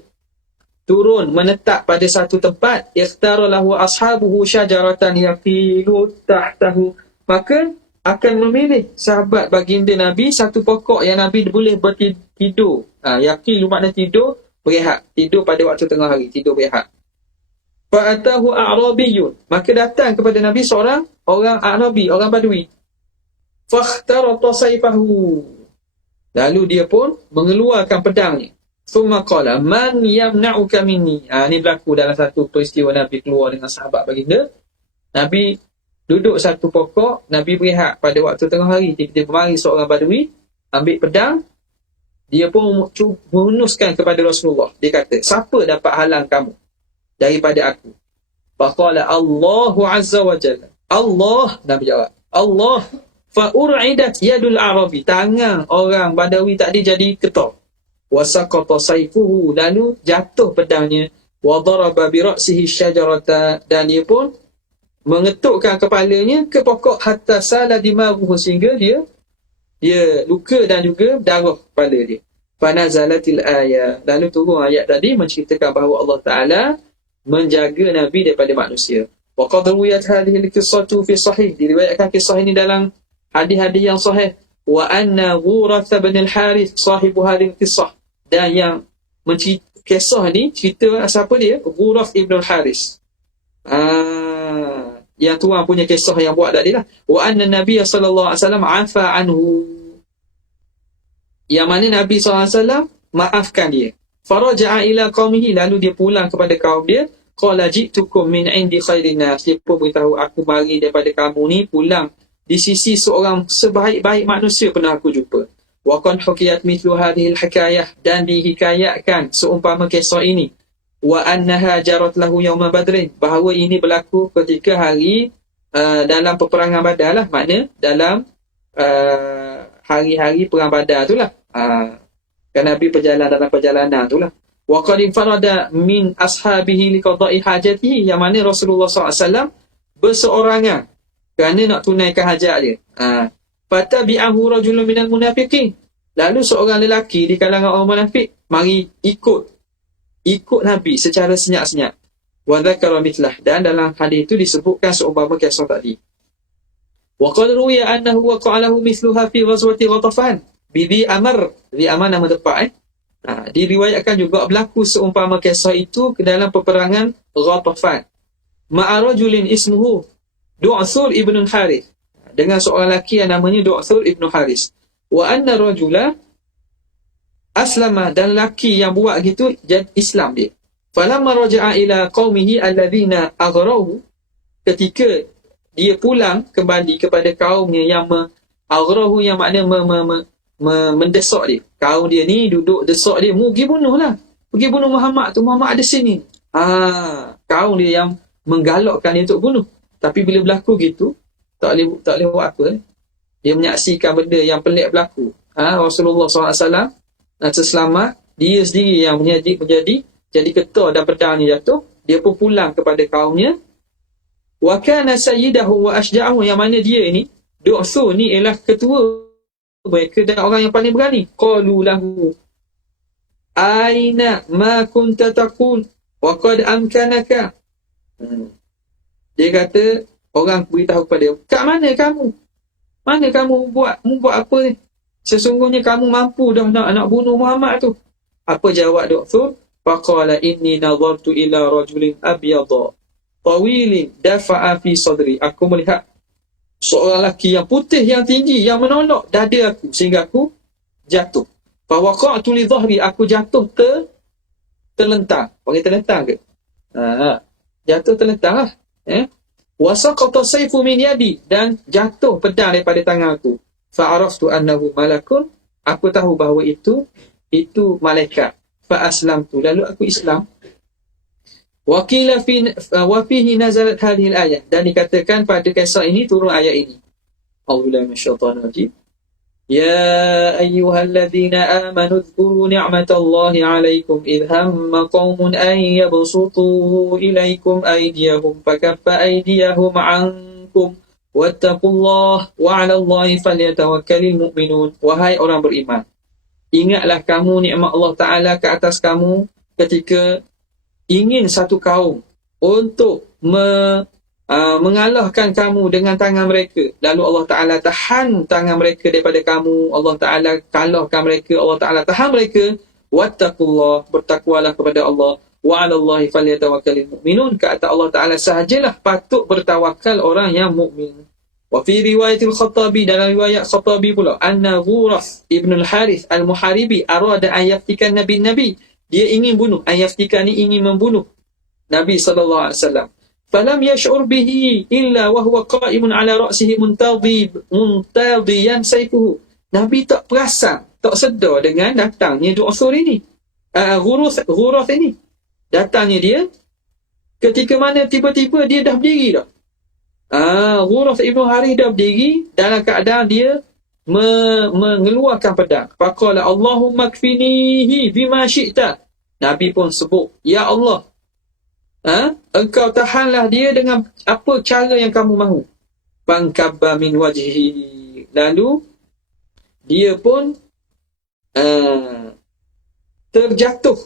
turun menetap pada satu tempat, ikhtara lahu ashabuhu syajaratan yaqilu tahtahu, maka akan memilih sahabat baginda Nabi satu pokok yang Nabi boleh bertidur. Yaqilu makna tidur, berehat, tidur pada waktu tengah hari, tidur berehat. Fa'atahu a'rabiyun, maka datang kepada Nabi seorang orang Arabi, orang Badui. Fakhtarata sayfahu, lalu dia pun mengeluarkan pedangnya. Thumma qala man yamna'uka minni. Ini berlaku dalam satu peristiwa Nabi keluar dengan sahabat baginda. Nabi duduk satu pokok, Nabi berehat pada waktu tengah hari. Tiba-tiba mari seorang Badui, ambil pedang, dia pun menunuskan kepada Rasulullah. Dia kata, siapa dapat halang kamu daripada aku? Faqala Allahu azza wa jalla. Allah, Nabi jawab, Allah. Fa'ur'idat yadul arabi, tangan orang Badawi tadi jadi ketok. Wa saqata sayfuhu, lalu jatuh pedangnya. Wa daraba bi ra'sihi syajarata, dan dia pun mengetukkan kepalanya ke pokok. Hatta sala dimaruhu, sehingga dia luka dan juga darah kepala dia. Fanazalatil ayat, lalu turun ayat tadi menceritakan bahawa Allah Ta'ala menjaga Nabi daripada manusia. Wa qad ruwiyat hadhihi al-qissatu fi sahih, diriwayatkan kisah ini dalam hadis-hadis yang sahih. Wa anna Ghurath bin al-Harith sahibu hadhihi al-qissah, dan yang kisah ni cerita siapa dia? Ghurath ibn al-Harith. Yang tuan punya kisah yang buat tadi lah. Wa anna Nabiy sallallahu alaihi wasallam afa anhu, yang mana Nabi sallallahu alaihi wasallam maafkan dia. Faraja'a ila qaumihi, lalu dia pulang kepada kaum dia. Qala ji'tukum min 'indi khairin nas, dia pun beritahu, aku mari daripada kamu ni, pulang di sisi seorang sebaik-baik manusia pernah aku jumpa. wa qad hukiyat mithlu hadhihi al-hikayah, dan dihikayatkan seumpama kisah ini, wa annaha jarat lahu yauma badrin, bahawa ini berlaku ketika hari dalam peperangan Badar lah, makna dalam hari-hari perang Badar itulah. Kan Nabi dalam perjalanan itulah. Wa qad infarada min ashabihi liqada'i hajatihi, yang mana Rasulullah SAW berseorangan kerana nak tunaikan hajat dia. Fatabi'ahu rajulun minal munafiqin, lalu seorang lelaki di kalangan orang munafik mari ikut Nabi secara senyap-senyap. Wa dzakara mithlah, dan dalam hadis itu disebutkan seumpama kisah tadi. Wa qad ruwiya annahu waqa'a lahu mithluha fi ghazwati Ghatafan bi Dhi Amr. Dhi Amr nama tempat. Diriwayatkan juga berlaku seumpama kisah itu ke dalam peperangan Ghatafan. Ma'a rajulin ismuhu Du'thur ibn Harith, dengan seorang lelaki yang namanya Du'thur ibn Harith. Wa anna rajula aslama, dan lelaki yang buat gitu jadi Islam dia. Falamma raja'a ila qaumihi alladhina aghrahu, ketika dia pulang kembali kepada kaumnya yang aghrahu, yang makna mendesak dia. Kaum dia ni duduk desak dia, pergi bunuh lah, pergi bunuh Muhammad tu, Muhammad ada sini. Kaum dia yang menggalakkan dia untuk bunuh. Tapi bila berlaku gitu, tak boleh buat apa. Dia menyaksikan benda yang pelik berlaku. Rasulullah SAW selamat, dia sendiri yang jadi ketua dan pedangnya jatuh. Dia pun pulang kepada kaumnya. Wa kana sayyidahu wa ashja'ahu, yang mana dia ini, Du'thur ni ialah ketua mereka dan orang yang paling berani. Qalu lahu aina ma kunta taqul wa qad amkanaka. Dia kata, orang beritahu kepada dia, kat mana kamu? Mana kamu buat apa ni? Sesungguhnya kamu mampu dah nak bunuh Muhammad tu. Apa jawab Du'thur? Faqala inni nazartu ila rajulin abyadha tawilin dafa'a fi sadri. Aku melihat seorang lelaki yang putih, yang tinggi, yang menolak dada aku sehingga aku jatuh. Fa waqa'tu li dhahri, aku jatuh terlentang. Panggil terlentang ke? Jatuh terlentang lah. Wa saqata sayfu min yadi, dan jatuh pedang daripada tangan aku. Fa araftu annahu malakun, aku tahu bahawa itu malaikat. Fa aslamtu, lalu aku Islam. Wa qila wa fihi nazalat hadhihi al-ayah, dan dikatakan pada kisah ini turun ayat ini. A'udzubillahi minasyaitonir rajim. Ya ayyuhalladzina amanu dhkuru ni'matallahi 'alaikum idh hamma qaumun an yabsutu ilaikum aydiyahum fakaffa aydiyahum 'ankum wattaqullaha wa 'alallahi falyatawakkalul mu'minun. Wahai orang beriman, ingatlah kamu nikmat Allah Ta'ala ke atas kamu ketika ingin satu kaum untuk mengalahkan kamu dengan tangan mereka, lalu Allah Ta'ala tahan tangan mereka daripada kamu, Allah Ta'ala kalahkan mereka, Allah Ta'ala tahan mereka. Wattaqullah, bertakwalah kepada Allah. Wa 'alallahi falyatawakkalul mu'minun, ke atas Allah Ta'ala sahajalah patut bertawakal orang yang mukmin. Wa fi riwayatil Khattabi, dalam riwayat Khattabi pula, anna Ghurath ibn al-Harith al-Muharibi arada an yaftikan nabi, dia ingin bunuh, an yaftikan ni ingin membunuh Nabi sallallahu alaihi wasallam. Falam yash'ur bihi illa wa huwa qa'imun ala ra'sihi muntadiyan sayfuhu. Nabi tak perasan, tak sedar dengan datangnya Du'thur ini, Ghurath ini. Datangnya dia ketika mana tiba-tiba dia dah berdiri dah. Ghurath ibn Harith dah berdiri dalam keadaan dia mengeluarkan pedang. Faqala Allahumma kfinihi bima syi'ta. Nabi pun sebut, ya Allah, engkau tahanlah dia dengan apa cara yang kamu mahu. Fankabba min wajhihi, lalu dia pun terjatuh,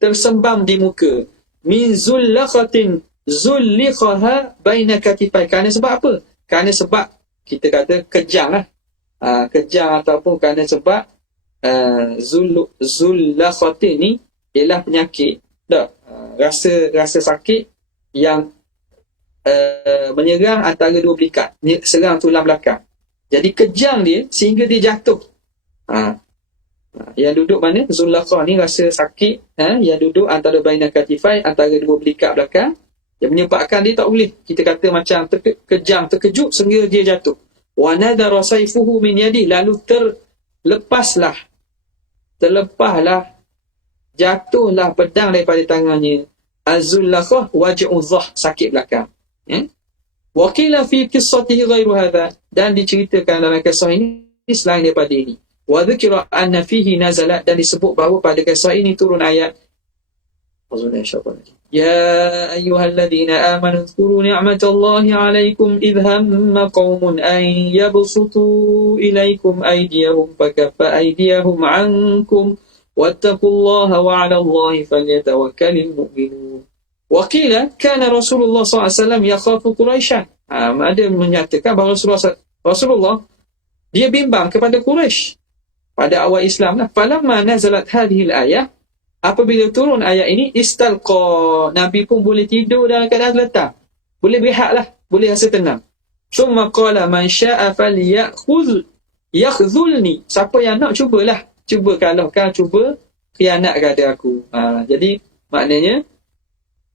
tersembam di muka. Min zullaqatin zulliqaha baina katifai. Kerana sebab apa? Kerana sebab kita kata kejang lah. Kejang ataupun kerana sebab zullaqatin ni ialah penyakit. Rasa sakit yang menyerang antara dua belikat, serang tulang belakang. Jadi kejang dia sehingga dia jatuh. Yang duduk mana? Zullaqah ni rasa sakit, yang duduk antara baina katifai, antara dua belikat belakang, yang menyebabkan dia tak boleh, kita kata macam kejang, terkejut sehingga dia jatuh. Wa nadara sayfuhu min yadi, lalu terlepaslah, jatuhlah pedang daripada tangannya. Azullakhah waj'udhah, sakit belakang. Wa qila fi qissatihi ghairu hadha, dan diceritakan dalam kisah ini selain daripada ini. Wa dzikra anna fihi nazalat, dan disebut bahawa pada kisah ini turun ayat. Ya ayyuhalladzina amanu dzkuru ni'matallahi 'alaikum idh hamma qaumun an yabsutu ilaikum aydiyahum fakaffa aydiyahum 'ankum wattaqullaha wa 'alallahi falyatawakkalul mu'minun. Wa qila kana Rasulullah SAW yakhafu Quraisyan. Ada menyatakan bahawa Rasulullah dia bimbang kepada Quraisy pada awal Islam lah. Falamma nazalat hadhil ayah, apabila turun ayat ini, istalqa, Nabi pun boleh tidur dalam keadaan letak, boleh berehat lah, boleh rasa tenang. Summa qala man sya'a yakhzulni, siapa yang nak cubalah, cuba kalahkan, cuba khianat kepada aku. Jadi maknanya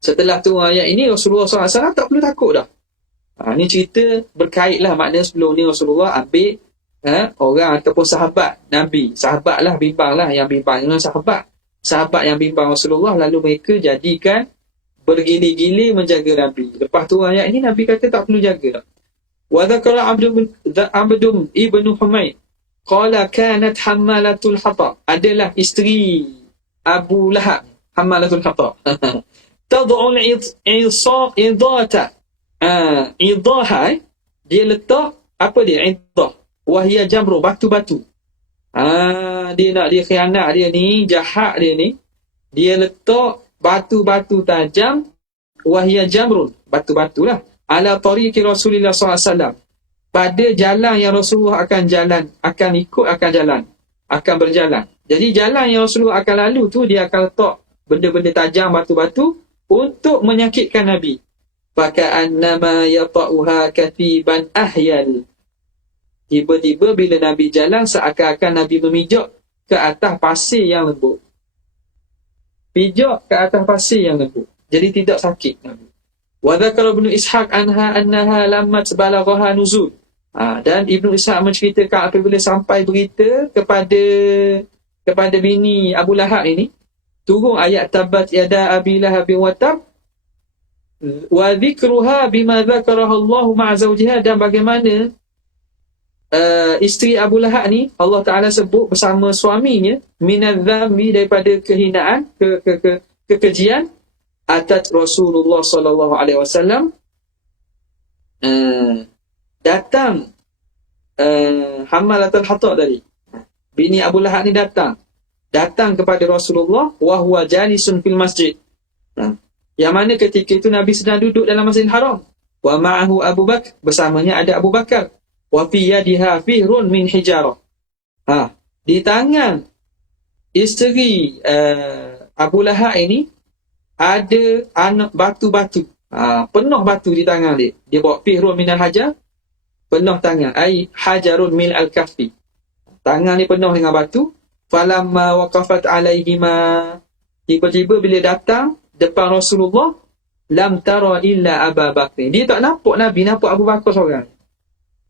setelah turun ayat ini, Rasulullah SAW tak perlu takut dah. Ni cerita berkait lah, maknanya sebelum ni Rasulullah ambil orang ataupun sahabat Nabi, sahabat lah bimbang lah, yang bimbang dengan sahabat yang bimbang Rasulullah, lalu mereka jadikan bergili-gili menjaga Nabi. Lepas tu ayat ini Nabi kata tak perlu jaga dah. Wa dzakara Abdum ibnu Humaid qala kanat hammalatul hatab, adalah isteri Abu Lahab, hammalatul hatab. Tad'u al-idata, idaha, dia letak apa dia, idah, wahia jamru, batu-batu. Dia nak dia khianat, dia ni jahat, dia letak batu-batu tajam, wahia jamrun, batu-batu lah, ala tariqi Rasulullah SAW, pada jalan yang Rasulullah akan berjalan. Jadi jalan yang Rasulullah akan lalu tu, dia akan letak benda-benda tajam, batu-batu, untuk menyakitkan Nabi. Faka'annama yata'uha katiban ahyal, tiba-tiba bila Nabi jalan, seakan-akan Nabi memijak ke atas pasir yang lembut. Pijak ke atas pasir yang lembut, jadi tidak sakit Nabi. Wa dzakara Ibnu Ishaq annaha lammat balaghaha nuzul. Dan Ibnu Ishaq menceritakan apabila sampai berita kepada bini Abu Lahab ini, turun ayat tabat yada abi lahabin wa tab, wa dzikruha bima dzakaraha Allah ma'a zawjiha, dan bagaimana isteri Abu Lahab ni Allah Ta'ala sebut bersama suaminya, minadh-dhammi, daripada kehinaan, kekejian. Atat Rasulullah sallallahu alaihi wasallam, datang Hammalatul Hatab tadi, bini Abu Lahab ni datang kepada Rasulullah, wa huwa jalisun fil masjid, yang mana ketika itu Nabi sedang duduk dalam Masjidil Haram, wa ma'ahu Abu Bakar, bersamanya ada Abu Bakar, wa fi yadiha fihrun min hijarah, di tangan isteri Abu Lahab ini ada anak batu-batu, penuh batu di tangan dia. Dia bawa fihrun min al-hajar, penuh tangan, ai hajarun min al-kaffi, tangan ni penuh dengan batu. Falamma waqafat alaihima, tiba-tiba bila datang depan Rasulullah, lam tara illa Abu Bakar, dia tak nampak Nabi, nampak Abu Bakar seorang.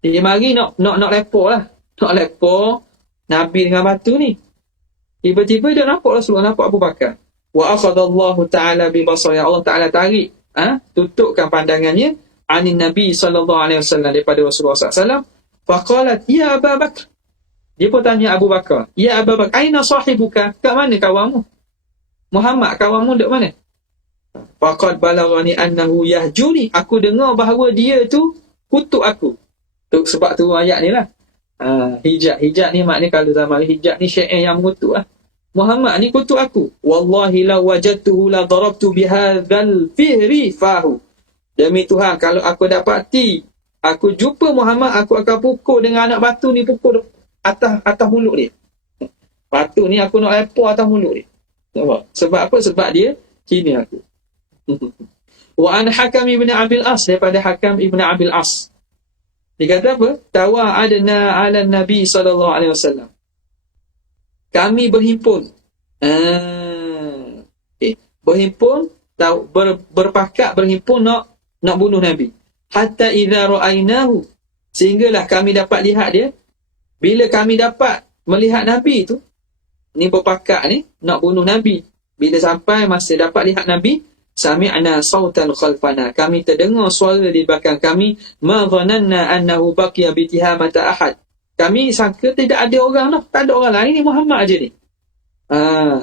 Dia mari nak lepak lah, nak lepak Nabi dengan batu ni. Tiba-tiba dia nampak Rasulullah, nampak Abu Bakar. Wa akhadallahu ta'ala bi basari, Allah Ta'ala tarik, tutupkan pandangannya, anin Nabi sallallahu alaihi wasallam, daripada Rasulullah SAW. Faqalat ya Abu Bakar, dia pun tanya Abu Bakar, ya Abu Bakar, aina sahibuka, kat mana kawanmu? Muhammad kawanmu dek mana? Faqad balaghani annahu yahjuni, aku dengar bahawa dia tu kutuk aku. Sebab tu ayat ni lah, hijab ni maknanya kalau zaman hijab ni syair yang mengutuk lah. Muhammad ni kutuk aku. Wallahi la wajadtuhu la darabtu bihadzal fihri fahu, demi Tuhan kalau aku dapati, aku jumpa Muhammad, aku akan pukul dengan anak batu ni, pukul atas mulut dia. Batu ni aku nak lepak atas mulut dia. Sebab apa? Sebab dia hina aku. Wa an Hakam ibn Abil As, daripada Hakam ibn Abil As, dia kata apa? Tawa'adna 'ala Nabi sallallahu alaihi wasallam, kami berhimpun. Berhimpun, berpakat berhimpun nak bunuh Nabi. Hatta idza ra'ainahu, sehinggalah kami dapat lihat dia. Bila kami dapat melihat Nabi tu, ni berpakak ni nak bunuh Nabi. Bila sampai masa dapat lihat Nabi, sami'na sautan khalfana, kami terdengar suara di belakang kami, ma dhananna annahu baqiya bi tihamata ahad, kami sangka tidak ada orang dah, tak ada orang lain, ni Muhammad aja ni.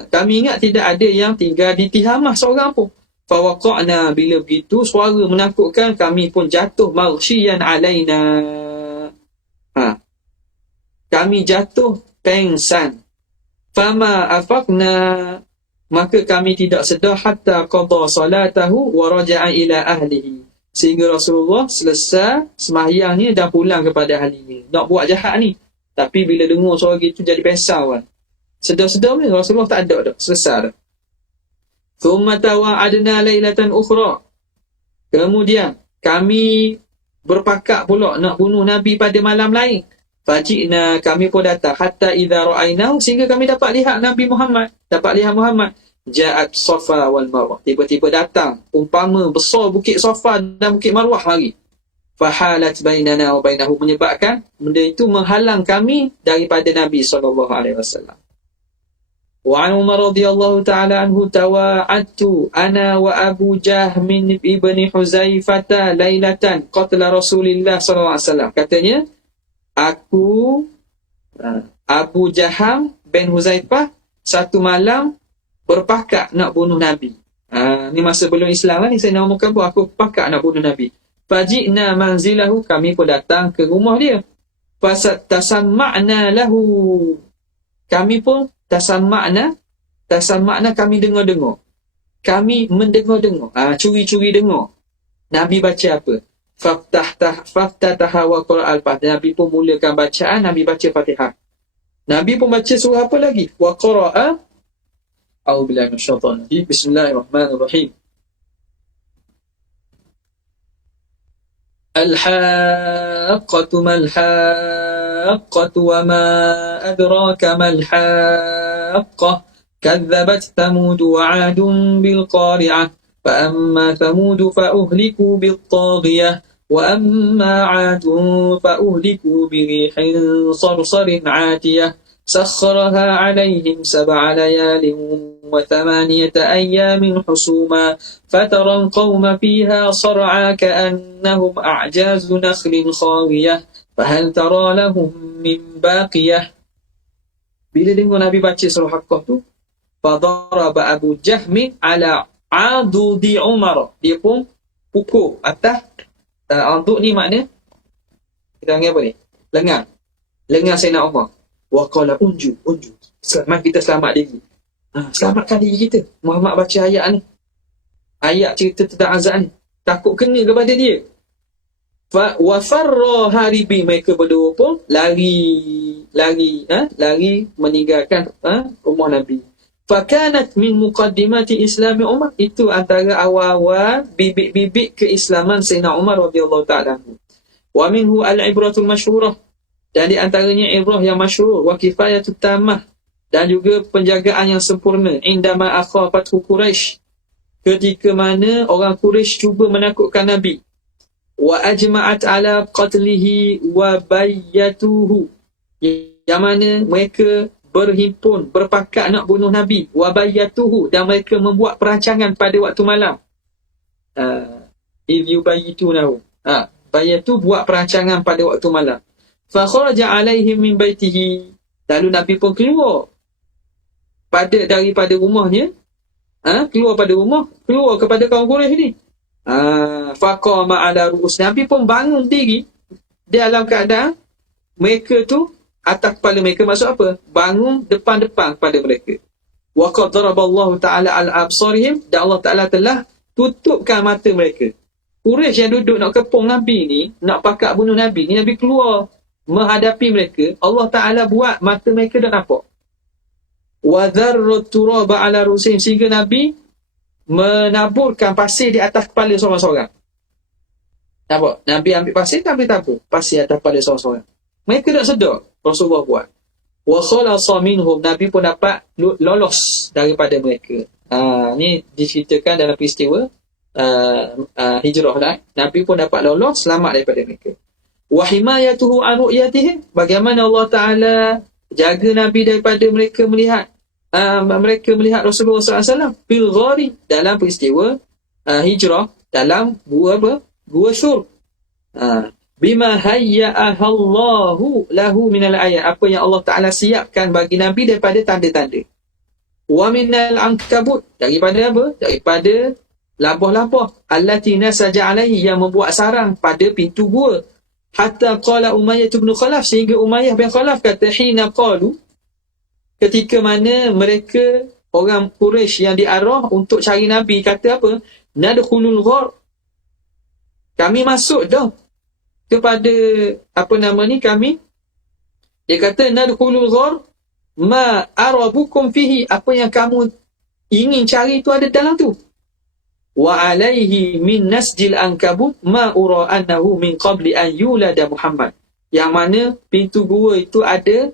Kami ingat tidak ada yang tinggal di Tihamah seorang pun. Fawaqa'na, bila begitu suara menakutkan, kami pun jatuh maghsyian alaina. Kami jatuh pengsan. Fama afaqna, maka kami tidak sedar hatta qada salatahu wa raja'a ila ahlihi, sehingga Rasulullah selesai sembahyangnya dan pulang kepada ahlinya. Nak buat jahat ni, tapi bila dengar suara gitu jadi pensau kan. Sedar-sedar ni Rasulullah tak ada dah, selesai dah. Thumma tawa'adna lailatan ukhra, kemudian kami berpakak pula nak bunuh Nabi pada malam lain. Faji'na, kami pun datang, hatta idza ra'ainahu, sehingga kami dapat lihat Nabi Muhammad, dapat lihat Muhammad. Ja'at Safa wal Marwah, tiba-tiba datang umpama besar bukit Safa dan bukit Marwah lagi. Fahalat bainana wa bainahu, menyebabkan benda itu menghalang kami daripada Nabi SAW. Wa an Umar radhiyallahu ta'ala anhu, tawa'adtu ana wa Abu Jahm ibn Huzaifah lailatan qatla Rasulillah SAW. Katanya, aku, Abu Jaham bin Huzaifah, satu malam berpakak nak bunuh Nabi. Ni masa belum Islam ni, saya nak umumkan pun aku pakak nak bunuh Nabi. Faji'na manzilahu, kami pun datang ke rumah dia. Tasamma'na lahu, kami pun tasamma'na, kami dengar-dengar. Kami mendengar-dengar, curi-curi dengar. Nabi baca apa? Faftataha wa qara al-Fatihah. Nabi pun mulakan bacaan, Nabi baca Fatihah. Nabi pun baca surah apa lagi? Wa qara'a, a'udzubillahi minasyaitonir rajim, bismillahirrahmanirrahim. Al-haqqatu mal-haqqatu wa ma adraka mal-haqqah, kadzabat Thamud wa 'adun bil-qari'ah. فأما ثمود فأهلكوا بالطاغية وأما عاد فأهلكوا بريح صرصر عاتية سخرها عليهم 7 ليال و8 أيام حسوما فترى القوم فيها صرعى كأنهم أعجاز نخل خاوية فهل ترى لهم من باقية. Bila dengar Nabi baca surah Haqqah tu, fadaraba Abu Jahmin ala adudi Umar, dia pun pukul atas adud ni makna kita panggil apa ni, lengan Sayyidina Umar. Wa qala unju, selamat, kita selamat diri, selamatkan diri kita. Muhammad baca ayat ni, ayat cerita tentang azab ni, takut kena kepada dia. Wa farra haribi, mereka berdua pun lari meninggalkan rumah Nabi. Fakanat min muqaddimati islami Umar, itu antara awal-awal bibit-bibit keislaman Sayyidina Umar radhiyallahu ta'ala. Wa minhu al-ibratul masyhurah, dan di antaranya ibrah yang masyhur, wa kifayatut tamah, dan juga penjagaan yang sempurna, indama akhafatu Quraisy, ketika mana orang Quraisy cuba menakutkan Nabi. Wa ajma'at ala qatlihi wa bayyatuhu, yang mana mereka berhimpun, berpakat nak bunuh Nabi. Wa bayyatuhu, dan mereka membuat perancangan pada waktu malam. If you bayyitunahu, bayyatu, buat perancangan pada waktu malam. Fa kharaja alaihim min baitihi, lalu Nabi pun keluar daripada rumahnya, keluar kepada kaum Quraisy ni. Faqama ala ru'us, Nabi pun bangun diri dalam keadaan mereka tu atas kepala mereka. Maksud apa? Bangun depan-depan pada mereka. Wa qad daraballahu ta'ala al-absarihim, dan Allah Ta'ala telah tutupkan mata mereka. Quraisy yang duduk nak kepung Nabi ni, nak pakak bunuh Nabi ni, Nabi keluar menghadapi mereka, Allah Ta'ala buat mata mereka tak nampak. Wa dharrat turaba ala rusihim, sehingga Nabi menaburkan pasir di atas kepala seorang-seorang. Nampak? Nabi ambil pasir, Nabi tabur pasir atas kepala seorang-seorang. Mereka tak sedar Rasulullah buat. Wa khalasa minhum, Nabi pun dapat lolos daripada mereka. Ni diceritakan dalam peristiwa hijrah lah. Nabi pun dapat lolos, selamat daripada mereka. Wa himayatuhu an ru'yatihim, bagaimana Allah Ta'ala jaga Nabi daripada mereka melihat Rasulullah SAW fil ghari, dalam peristiwa hijrah, dalam gua apa? Gua Syur. Bima hayya'ahallahu lahu minal ayat, apa yang Allah Ta'ala siapkan bagi Nabi daripada tanda-tanda. Wa minal ankabut, daripada apa? Daripada labah-labah. Allati nasaja alaihi, yang membuat sarang pada pintu gua. Hatta qala Umayyah bin Khalaf, sehingga Umayyah bin Khalaf kata, hina qalu, ketika mana mereka orang Quraisy yang diarah untuk cari Nabi kata apa? Nadkhulul ghar, kami masuk dah kepada apa nama ni, kami, dia kata nadkhulul ghar ma arabukum fihi, apa yang kamu ingin cari itu ada dalam tu. Wa alaihi min nasjil ankabut ma ura annahu min qabli an yulada Muhammad, yang mana pintu gua itu ada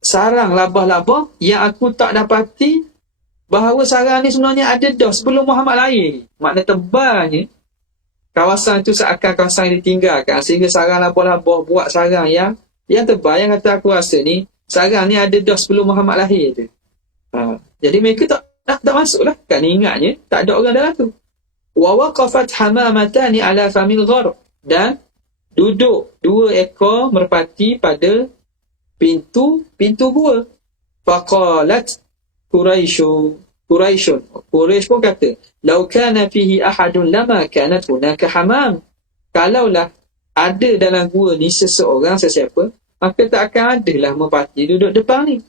sarang labah-labah yang aku tak dapati bahawa sarang ni sebenarnya ada dah sebelum Muhammad lahir. Makna tebalnya kawasan itu seakan kawasan yang ditinggalkan, sehingga sarang labah-labah buat sarang yang tebal, yang kata aku rasa ni sarang ni ada dah sebelum Muhammad lahir tu. Jadi mereka tak masuk lah kan, ingatnya tak ada orang dalam tu. Wa waqafat hamamatani ala famil ghar, dan duduk 2 ekor merpati pada pintu gua. Faqalat Quraisy pun kata, lau kana fihi ahadun lama kanat hunaka hamam, kalaulah ada dalam gua ni sesiapa, maka tak akan adalah merpati duduk depan ni.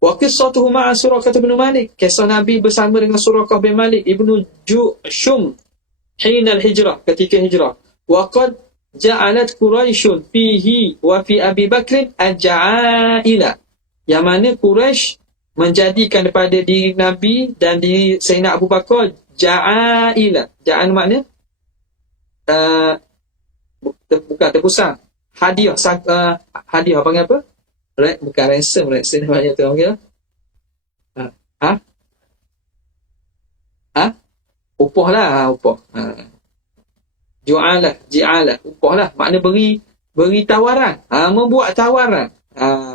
Wa qissatuhu ma'a Suraqah bin Malik, kisah Nabi bersama dengan Suraqah bin Malik ibnu Ju'shum hina al-hijrah, ketika hijrah. Wa qad ja'alat Quraisyun fihi wa fi Abi Bakr al-ja'aila, yang mana Quraisy menjadikan daripada diri Nabi dan diri Sayyidina Abu Bakar ja'aila. Ja'an makna bukan terpusang, hadiah, hadiah panggil apa? Bukan ransom namanya tu, panggil upah lah, upah. Ji'alah, upah lah, makna beri tawaran, membuat tawaran.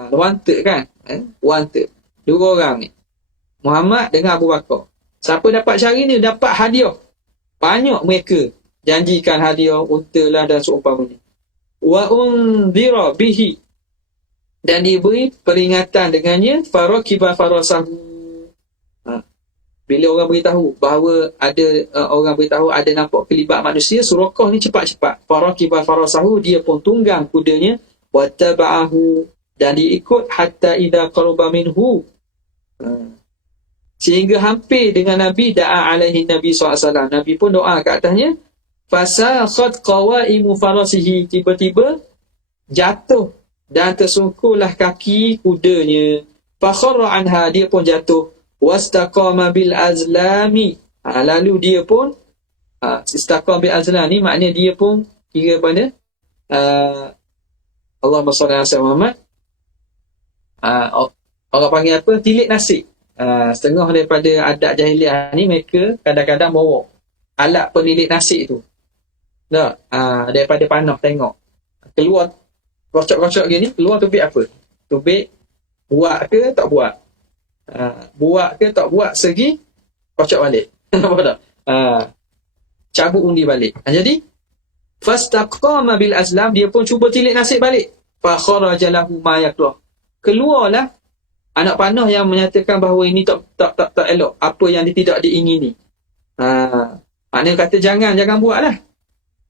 Wanted kan, wanted 2 orang ni, Muhammad dengan Abu Bakar. Siapa dapat cari ni dapat hadiah banyak, mereka janjikan hadiah unta lah dan seumpamanya. Wa undhira bihi, dan diberi peringatan dengannya. Farakiba farasahu, bila orang beritahu bahawa ada orang beritahu ada nampak kelibat manusia, Suraqah ni cepat-cepat. Farakiba farasahu, dia pun tunggang kudanya. Wattaba'ahu, dan diikut. Hatta idza qaraba minhu, sehingga hampir dengan Nabi. Da'a alaihi Nabi SAW, Nabi pun doa ke atasnya. Fasakhat qawaimu farasihi, tiba-tiba jatuh dan tersungkurlah kaki kudanya. Fakharra anha, dia pun jatuh. Wastaqama bil azlami, lalu dia pun istaqam bil azlami, maknanya dia pun kira pada Allahumma salli ala Muhammad, orang panggil apa, tilik nasi. Setengah daripada adat jahiliah ni, mereka kadang-kadang bawa alat penilik nasi tu tak, daripada panah, tengok keluar kocok-kocok gini, keluar tubik apa, tubik buat ke tak buat, buat ke tak buat, segi kocok balik. Apa tak, cabut undi balik. Jadi fastaqama bil azlam, dia pun cuba tilik nasib balik. Fa kharaja lahu ma yaklah, keluarlah anak panah yang menyatakan bahawa ini tak elok, apa yang tidak diingini. Maknanya kata jangan buatlah.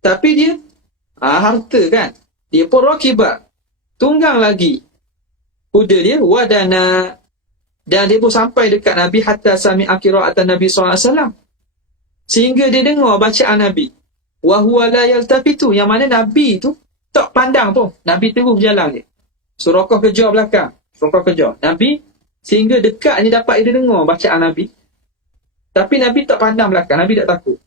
Tapi dia harta kan, dia pun rakibat, tunggang lagi kuda dia. Wadana, dan dia pun sampai dekat Nabi. Hatta sami'a qira'atan Nabi SAW, sehingga dia dengar bacaan Nabi. Wa huwa la yaltafitu, yang mana Nabi tu tak pandang pun, Nabi terus berjalan dia. Suraqah kejar belakang, Suraqah kejar Nabi, sehingga dekatnya dapat dia dengar bacaan Nabi. Tapi Nabi tak pandang belakang, Nabi tak takut.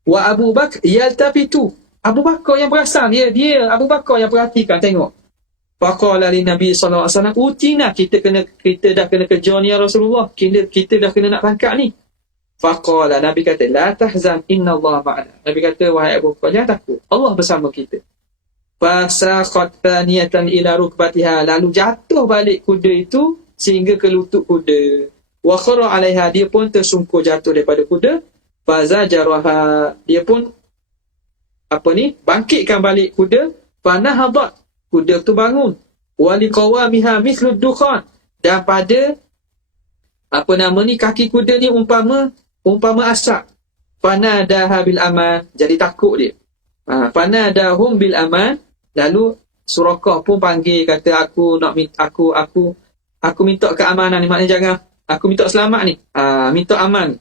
Wa Abu Bakar yaltafitu, Abu Bakar yang perasan, dia Abu Bakar yang perhatikan, tengok. Faqala li Nabi sallallahu alaihi wasallam, utina, kita dah kena kejar ni ya Rasulullah, kita dah kena nak tangkap ni. Faqala, Nabi kata, la tahzan innallaha ma'ana, Nabi kata, wahai Abu Bakar, jangan takut, Allah bersama kita. fasaqat thaniyatan ila rukbatiha, lalu jatuh balik kuda itu sehingga ke lutut kuda. Wa khara 'alaiha, dia pun tersungkur jatuh daripada kuda. Fazajaraha, dia pun bangkitkan balik kuda. Fanahadat, kuda tu bangun. Wa liqawamiha mithlu dukhan, dan pada kaki kuda ni umpama asap. Fanadaha bil aman, jadi takut dia. Fanadahum bil aman, lalu Suraqah pun panggil, kata aku minta keamanan ni, maknanya jangan, aku minta selamat ni, minta aman.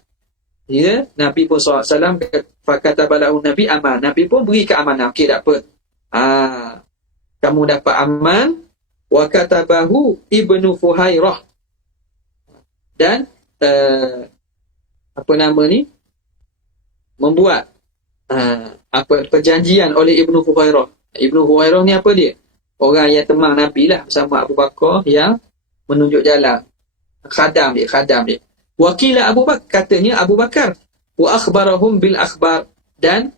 Ya, Nabi pun SAW kata balahu Nabi aman, Nabi pun beri keamanan. Okey, tak apa, kamu dapat aman. Wa katabahu Ibnu Fuhairah, dan membuat perjanjian oleh Ibnu Fuhairah. Ibnu Fuhairah ni apa dia? Orang yang temang Nabi lah, bersama Abu Bakar, yang menunjuk jalan. Khadam dia. Wakila Abu Bakar, katanya Abu Bakar. Wa akhbarahum bil akhbar, dan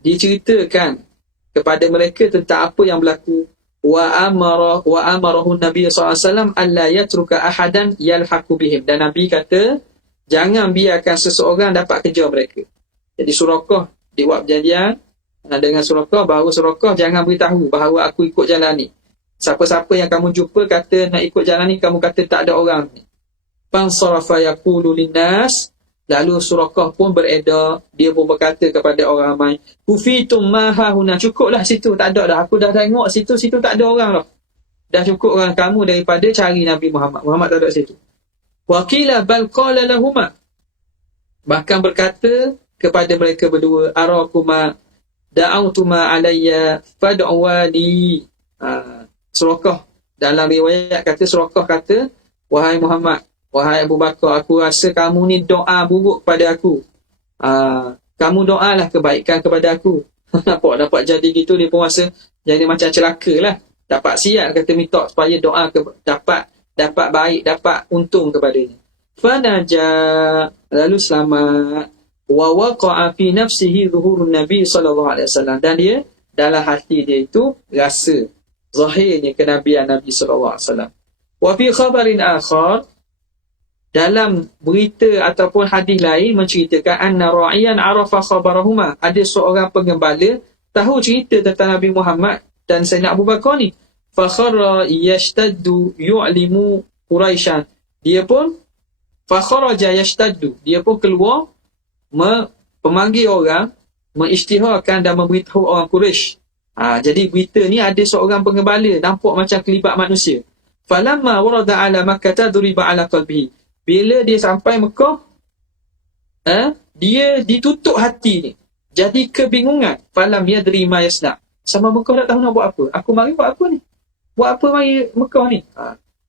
diceritakan kepada mereka tentang apa yang berlaku. Wa amarahu Nabi SAW alla yatruka ahadan yalhaqu bihim, dan Nabi kata jangan biarkan seseorang dapat kejar mereka. Jadi Suraqah dibuat perjanjian dengan Suraqah, bahawa Suraqah jangan beritahu bahawa aku ikut jalan ni. Siapa-siapa yang kamu jumpa kata nak ikut jalan ni, kamu kata tak ada orang ni. Fansarafa yaqulu linnas, lalu Suraqah pun beredar, dia pun berkata kepada orang ramai, kufitum ma hahuna, cukuplah situ, tak ada dah, aku dah tengok situ tak ada orang dah. Dah cukup orang kamu daripada cari Nabi Muhammad tak ada situ. Waqila bal qala lahuma, bahkan berkata kepada mereka berdua, arakuma da'autuma alayya fad'uwali. Suraqah dalam riwayat kata, Suraqah kata, wahai Muhammad, wahai Abu Bakar, aku rasa kamu ni doa buruk kepada aku. Kamu doalah kebaikan kepada aku. Dapat jadi gitu, dia pun rasa jadi macam celaka lah. Dapat sial, kata minta supaya doa dapat baik, dapat untung kepadanya. Fanaja, lalu selamat. Wa waqa'a fi nafsihi zuhurun Nabi sallallahu alaihi wasallam, dan dia dalam hati dia itu rasa zahirnya kenabian Nabi sallallahu alaihi wasallam. Wa fi khabarin akhar, dalam berita ataupun hadis lain menceritakan anna ra'iyan arafa khabarahuma, ada seorang pengembala tahu cerita tentang Nabi Muhammad dan Sayyidina Abu Bakar ni. Fa kharra yashtaddu yu'limu Quraisyan, dia pun fa kharaja yashtaddu, dia pun keluar memanggil orang, mengisytiharkan dan memberitahu orang Quraisy. Jadi berita ni ada seorang pengembala nampak macam kelibat manusia. Falamma warada ala Makkah duriba ala qalbihi, bila dia sampai Mekah, dia ditutup hati ni, jadi kebingungan. Falam yadri ma yasna, sama Mekah tak tahu nak buat apa. Aku mari buat apa ni? Buat apa mari Mekah ni?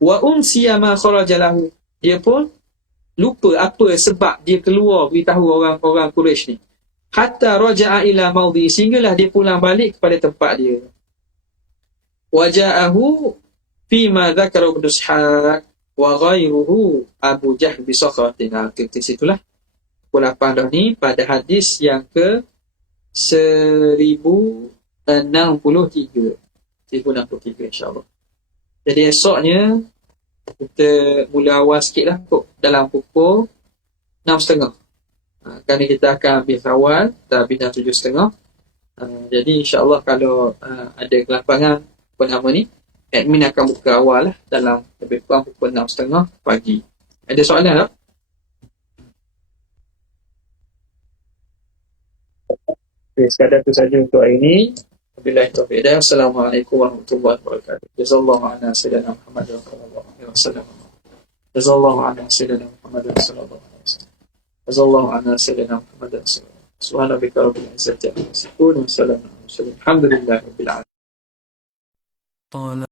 Wa unsiya ma kharaja lahu, dia pun lupa apa sebab dia keluar beritahu orang-orang Quraisy ni. Hatta raja'a ila maudhi, sehinggalah dia pulang balik kepada tempat dia. Waja'ahu fima dzakara Ibnu Ishaq wa ghairuhu Abu Jahl bi sakhratin. Di situlah pukul 8 dah ni pada hadis yang ke 1063 insya-Allah. Jadi esoknya kita mula awal sikit lah, dalam pukul 6.30. Kali kita akan habis awal, kita habis dah 7.30. Jadi insya-Allah kalau ada kelapangan admin akan buka awal lah, dalam lebih kurang pukul 6.30 pagi. Ada soalan tak? Okay, sekadar itu saja untuk hari ini. Wabillahi taufiq. Assalamualaikum warahmatullahi wabarakatuh. Jazallahu anna sayyidina Muhammad sallallahu alaihi wasallam. Jazallahu anna sayyidina Muhammad sallallahu alaihi wasallam. Jazallahu anna sayyidina Muhammad sallallahu alaihi wasallam. Subhanaka rabbil izzati amma yasifun wa salamun alal mursalin. Alhamdulillahi rabbil alamin.